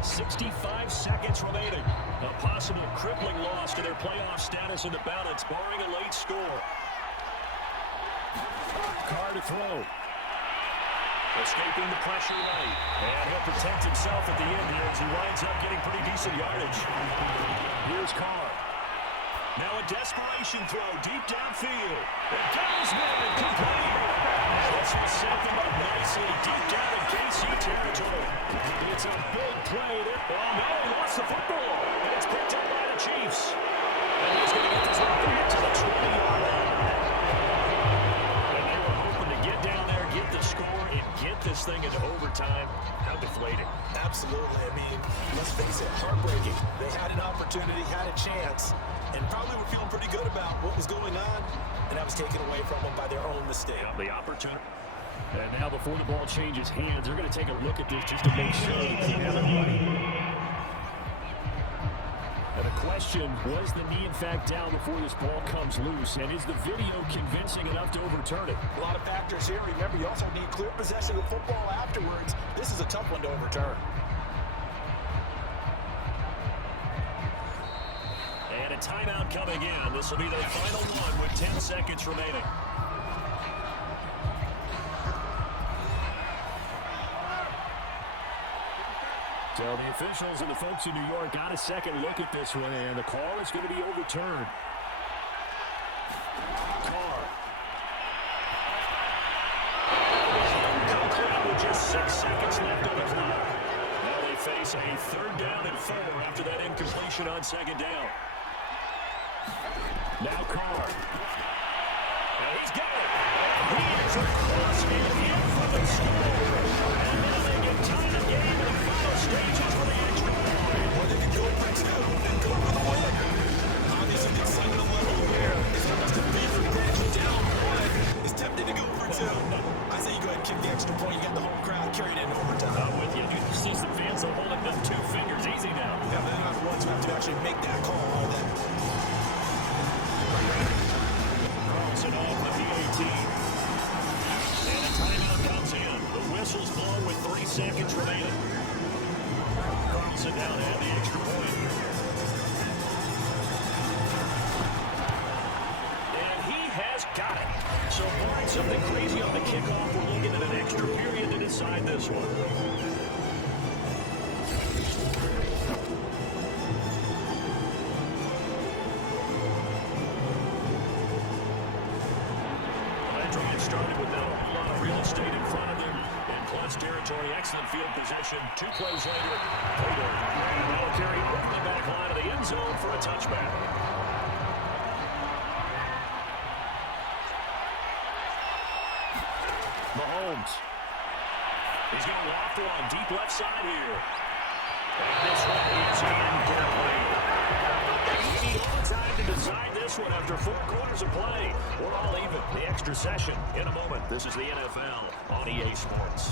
65 seconds remaining. A possible crippling loss to their playoff status in the balance, barring a late score. Carr to throw. Escaping the pressure right. And he'll protect himself at the end here as he winds up getting pretty decent yardage. Here's Carr. Now a desperation throw deep downfield. It goes man complete. This will set them up nicely deep down in KC territory. It's a big play there. Oh no, he lost the football. And it's picked up by the Chiefs. And he's going to get this one back to the 20-yard line. And they were hoping to get down there, get the score, and get this thing into overtime. How deflating. Absolutely. I mean, let's face it, heartbreaking. They had an opportunity, had a chance, and probably were feeling pretty good about what was going on, and that was taken away from them by their own mistake. The opportunity. And now before the ball changes hands, they're going to take a look at this just to make sure they keep everybody. And the question, was the knee in fact down before this ball comes loose? And is the video convincing enough to overturn it? A lot of factors here. Remember, you also need clear possession of the football afterwards. This is a tough one to overturn. And a timeout coming in. This will be their final one with 10 seconds remaining. So the officials and the folks in New York got a second look at this one, and the call is going to be overturned. Carr. Complete with just 6 seconds left on the clock. Now they face a 3rd down and 4 after that incompletion on 2nd down. Now Carr. And he's got it. He is across and in for the score. And now they get time of game in the final stages for the extra point. Or they can go for 2 and go for the win. Obviously, the excitement level here is almost a favorite bench down 1. Is tempted to go for 2. I say you go ahead and kick the extra point. You get the whole crowd carried in overtime. I'm with you. You see some fans are holding them 2 fingers easy now. Yeah, they're not the ones who have to actually make that call all day. Carlson off of the 18. And a timeout comes in. The whistle's blown with 3 seconds remaining. Carlson now to have the extra point. And he has got it. So barring something crazy on the kickoff, we're looking at an extra period to decide this one. Started with a lot of real estate in front of them in plus territory. Excellent field position. 2 plays later. And they'll carry over the back line of the end zone for a touchback. Mahomes. He's going to loft one deep left side here. And this one is incomplete. We need all time to decide this one after 4 quarters of play. We're all even. The extra session in a moment. This is the NFL on EA Sports.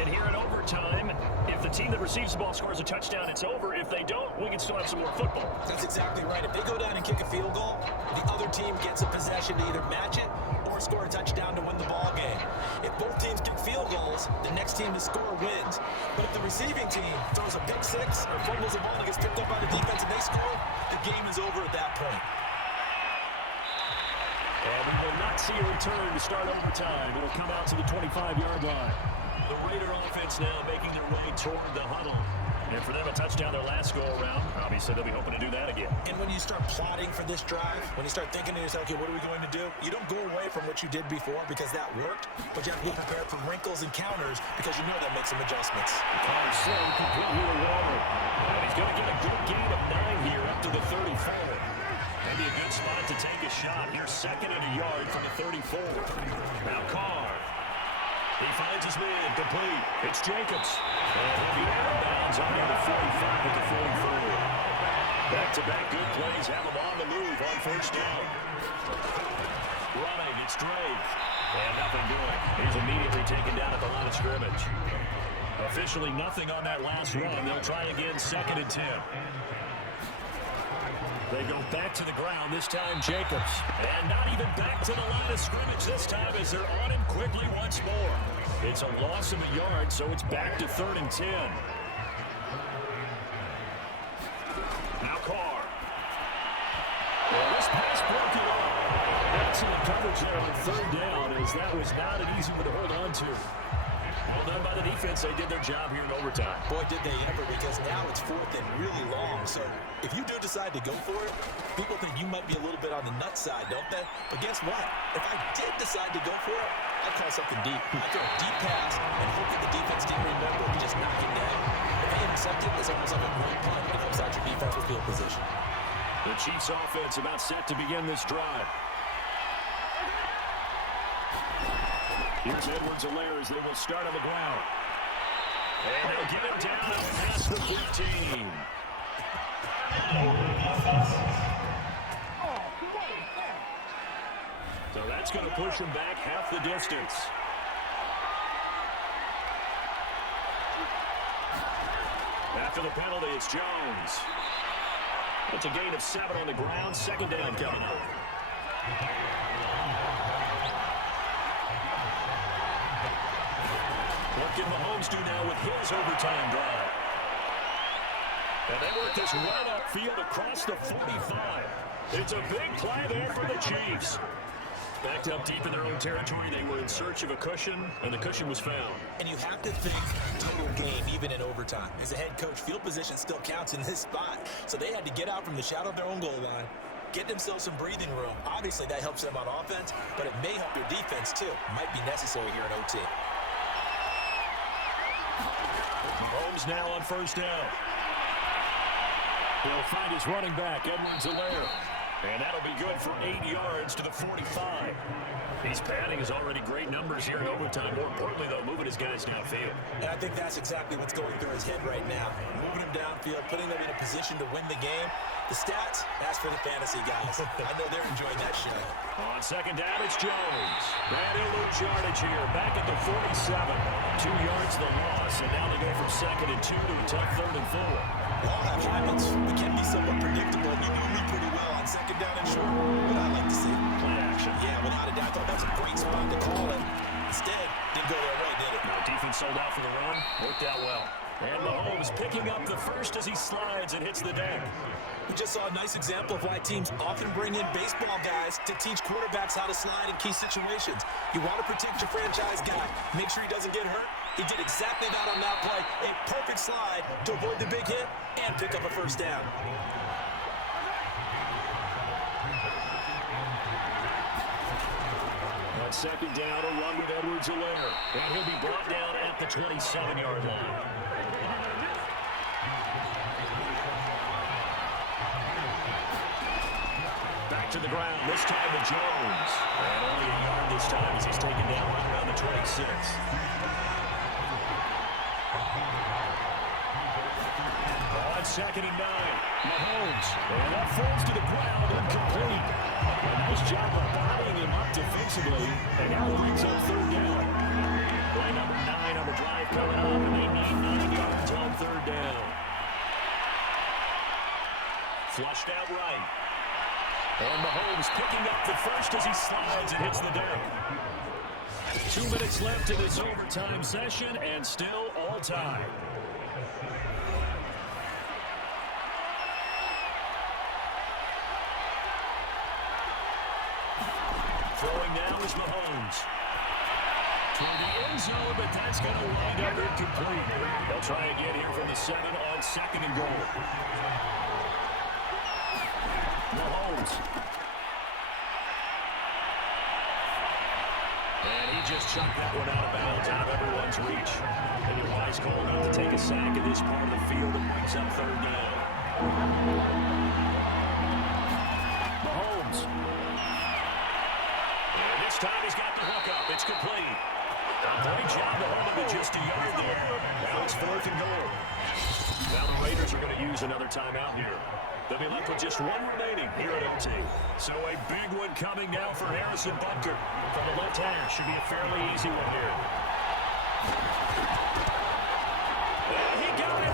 And here in overtime, if the team that receives the ball scores a touchdown, it's over. If they don't, we can still have some more football. That's exactly right. If they go down and kick a field goal, the other team gets a possession to either match it or score a touchdown to win the ball game. If both teams kick field goals, the next team to score wins. But if the receiving team throws a pick 6 or fumbles a ball and gets picked up by the defense and they score, the game is over at that point. And we will not see a return to start overtime. It'll come out to the 25-yard line. The Raider offense now making their way toward the huddle. And for them, a touchdown their last go-around. Obviously, they'll be hoping to do that again. And when you start plotting for this drive, when you start thinking to yourself, okay, what are we going to do? You don't go away from what you did before because that worked, but you have to be prepared for wrinkles and counters because you know that makes some adjustments. Carson completely wrong. And he's going to get a good gain of 9 here up to the 34. Maybe a good spot to take a shot. Here's second and a yard from the 34. Now Carr. He finds his man, complete. It's Jacobs. And he'll be out of bounds on the 45 at the 44. Back-to-back good plays have him on the move on first down. Running, it's Drake. And nothing doing. He's immediately taken down at the line of scrimmage. Officially nothing on that last run. They'll try again, second and 10. They go back to the ground, this time Jacobs. And not even back to the line of scrimmage this time as they're on him quickly once more. It's a loss of a yard, so it's back to 3rd and 10. Now Carr. Well, this pass broken up. Excellent coverage there on 3rd down as that was not an easy one to hold on to. Well done by the defense. They did their job here in overtime. Boy, did they ever, because now it's 4th and really long. So if you do decide to go for it, people think you might be a little bit on the nut side, don't they? But guess what? If I did decide to go for it, I'd call something deep. I'd throw a deep pass and hope that the defense didn't remember to just knock him down. If they intercept it, it's almost like a great punt. It helps out your defensive field position. The Chiefs offense about set to begin this drive. Here's Edwards-Helaire as they will start on the ground. And they'll get him down past the 15. So that's going to push him back half the distance. After the penalty, it's Jones. It's a gain of 7 on the ground. Second down coming up. What can Mahomes do now with his overtime drive? And they work this right upfield across the 45. It's a big play there for the Chiefs. Backed up deep in their own territory, they were in search of a cushion, and the cushion was found. And you have to think total game, even in overtime. As a head coach, field position still counts in this spot. So they had to get out from the shadow of their own goal line, get themselves some breathing room. Obviously, that helps them on offense, but it may help their defense, too. Might be necessary here in OT. Mahomes now on first down. He'll find his running back, Edwards-Helaire. And that'll be good for 8 yards to the 45. He's padding his already great numbers here in overtime. More importantly, though, moving his guys downfield. And I think that's exactly what's going through his head right now. Moving him downfield, putting them in a position to win the game. The stats, that's for the fantasy guys. I know they're enjoying that show. On second down, it's Jones. And he'll lose yardage here. Back at the 47. 2 yards the loss, and now they go from 2nd and 2 to a tough 3rd and 4. They all have habits. It can be somewhat predictable. You knew me pretty well on second down and short. What I like to see. Play action. Yeah, without a doubt. I thought that was a great spot to call it. Instead, didn't go their way, did it? No, defense sold out for the run. Worked out well. And Mahomes picking up the first as he slides and hits the deck. We just saw a nice example of why teams often bring in baseball guys to teach quarterbacks how to slide in key situations. You want to protect your franchise guy. Make sure he doesn't get hurt. He did exactly that on that play. A perfect slide to avoid the big hit and pick up a first down. On second down, a run with Edwards-Helaire. And he'll be brought down at the 27-yard line. Back to the ground, this time to Jones. And only a yard this time as he's taken down right around the 26. On second and 9, Mahomes. And that falls to the ground, incomplete. A nice job of bodying him up defensively. And now it brings up 3rd down. Play number 9 on the drive coming up, and they need 9 yards on 3rd down. Flushed out right. And Mahomes picking up the first as he slides and hits the deck. 2 minutes left in this overtime session, and still all tied. Throwing now is Mahomes. toward the end zone, but that's going to wind up incomplete. They'll try again here from the 7 on 2nd and goal. Mahomes. And he just chucked that one out of bounds, out of everyone's reach. And your wise call not to take a sack in this part of the field and brings up 3rd down. Mahomes. And this time he's got the hook up. It's complete. A great job to hold him at just a yard there. Now it's 4th and goal. Now the Raiders are going to use another timeout here. They'll be left with just 1 remaining here at OT. So a big one coming now for Harrison Butker. From the left-hander, should be a fairly easy one here. And he got it.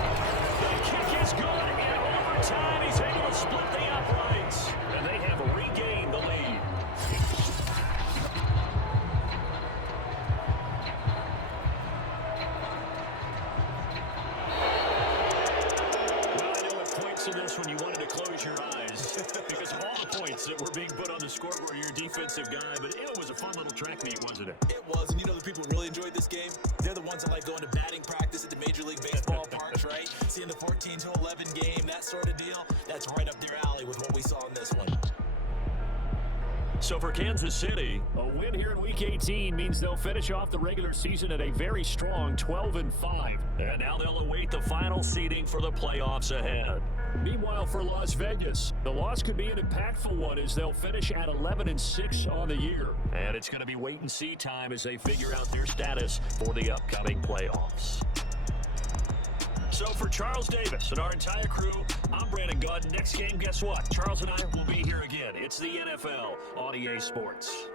The kick is good. In overtime, he's able to split the uprights. And they have regained the lead. To this when you wanted to close your eyes because of all the points that were being put on the scoreboard, your defensive guy, but it was a fun little track meet, wasn't it? It was, and you know the people who really enjoyed this game? They're the ones that like going to batting practice at the Major League Baseball parks, right? Seeing the 14-11 game, that sort of deal, that's right up their alley with what we saw in this one. So for Kansas City, a win here in Week 18 means they'll finish off the regular season at a very strong 12-5. And now they'll await the final seeding for the playoffs ahead. Meanwhile, for Las Vegas, the loss could be an impactful one as they'll finish at 11-6 on the year. And it's going to be wait-and-see time as they figure out their status for the upcoming playoffs. So for Charles Davis and our entire crew, I'm Brandon Gunn. Next game, guess what? Charles and I will be here again. It's the NFL on EA Sports.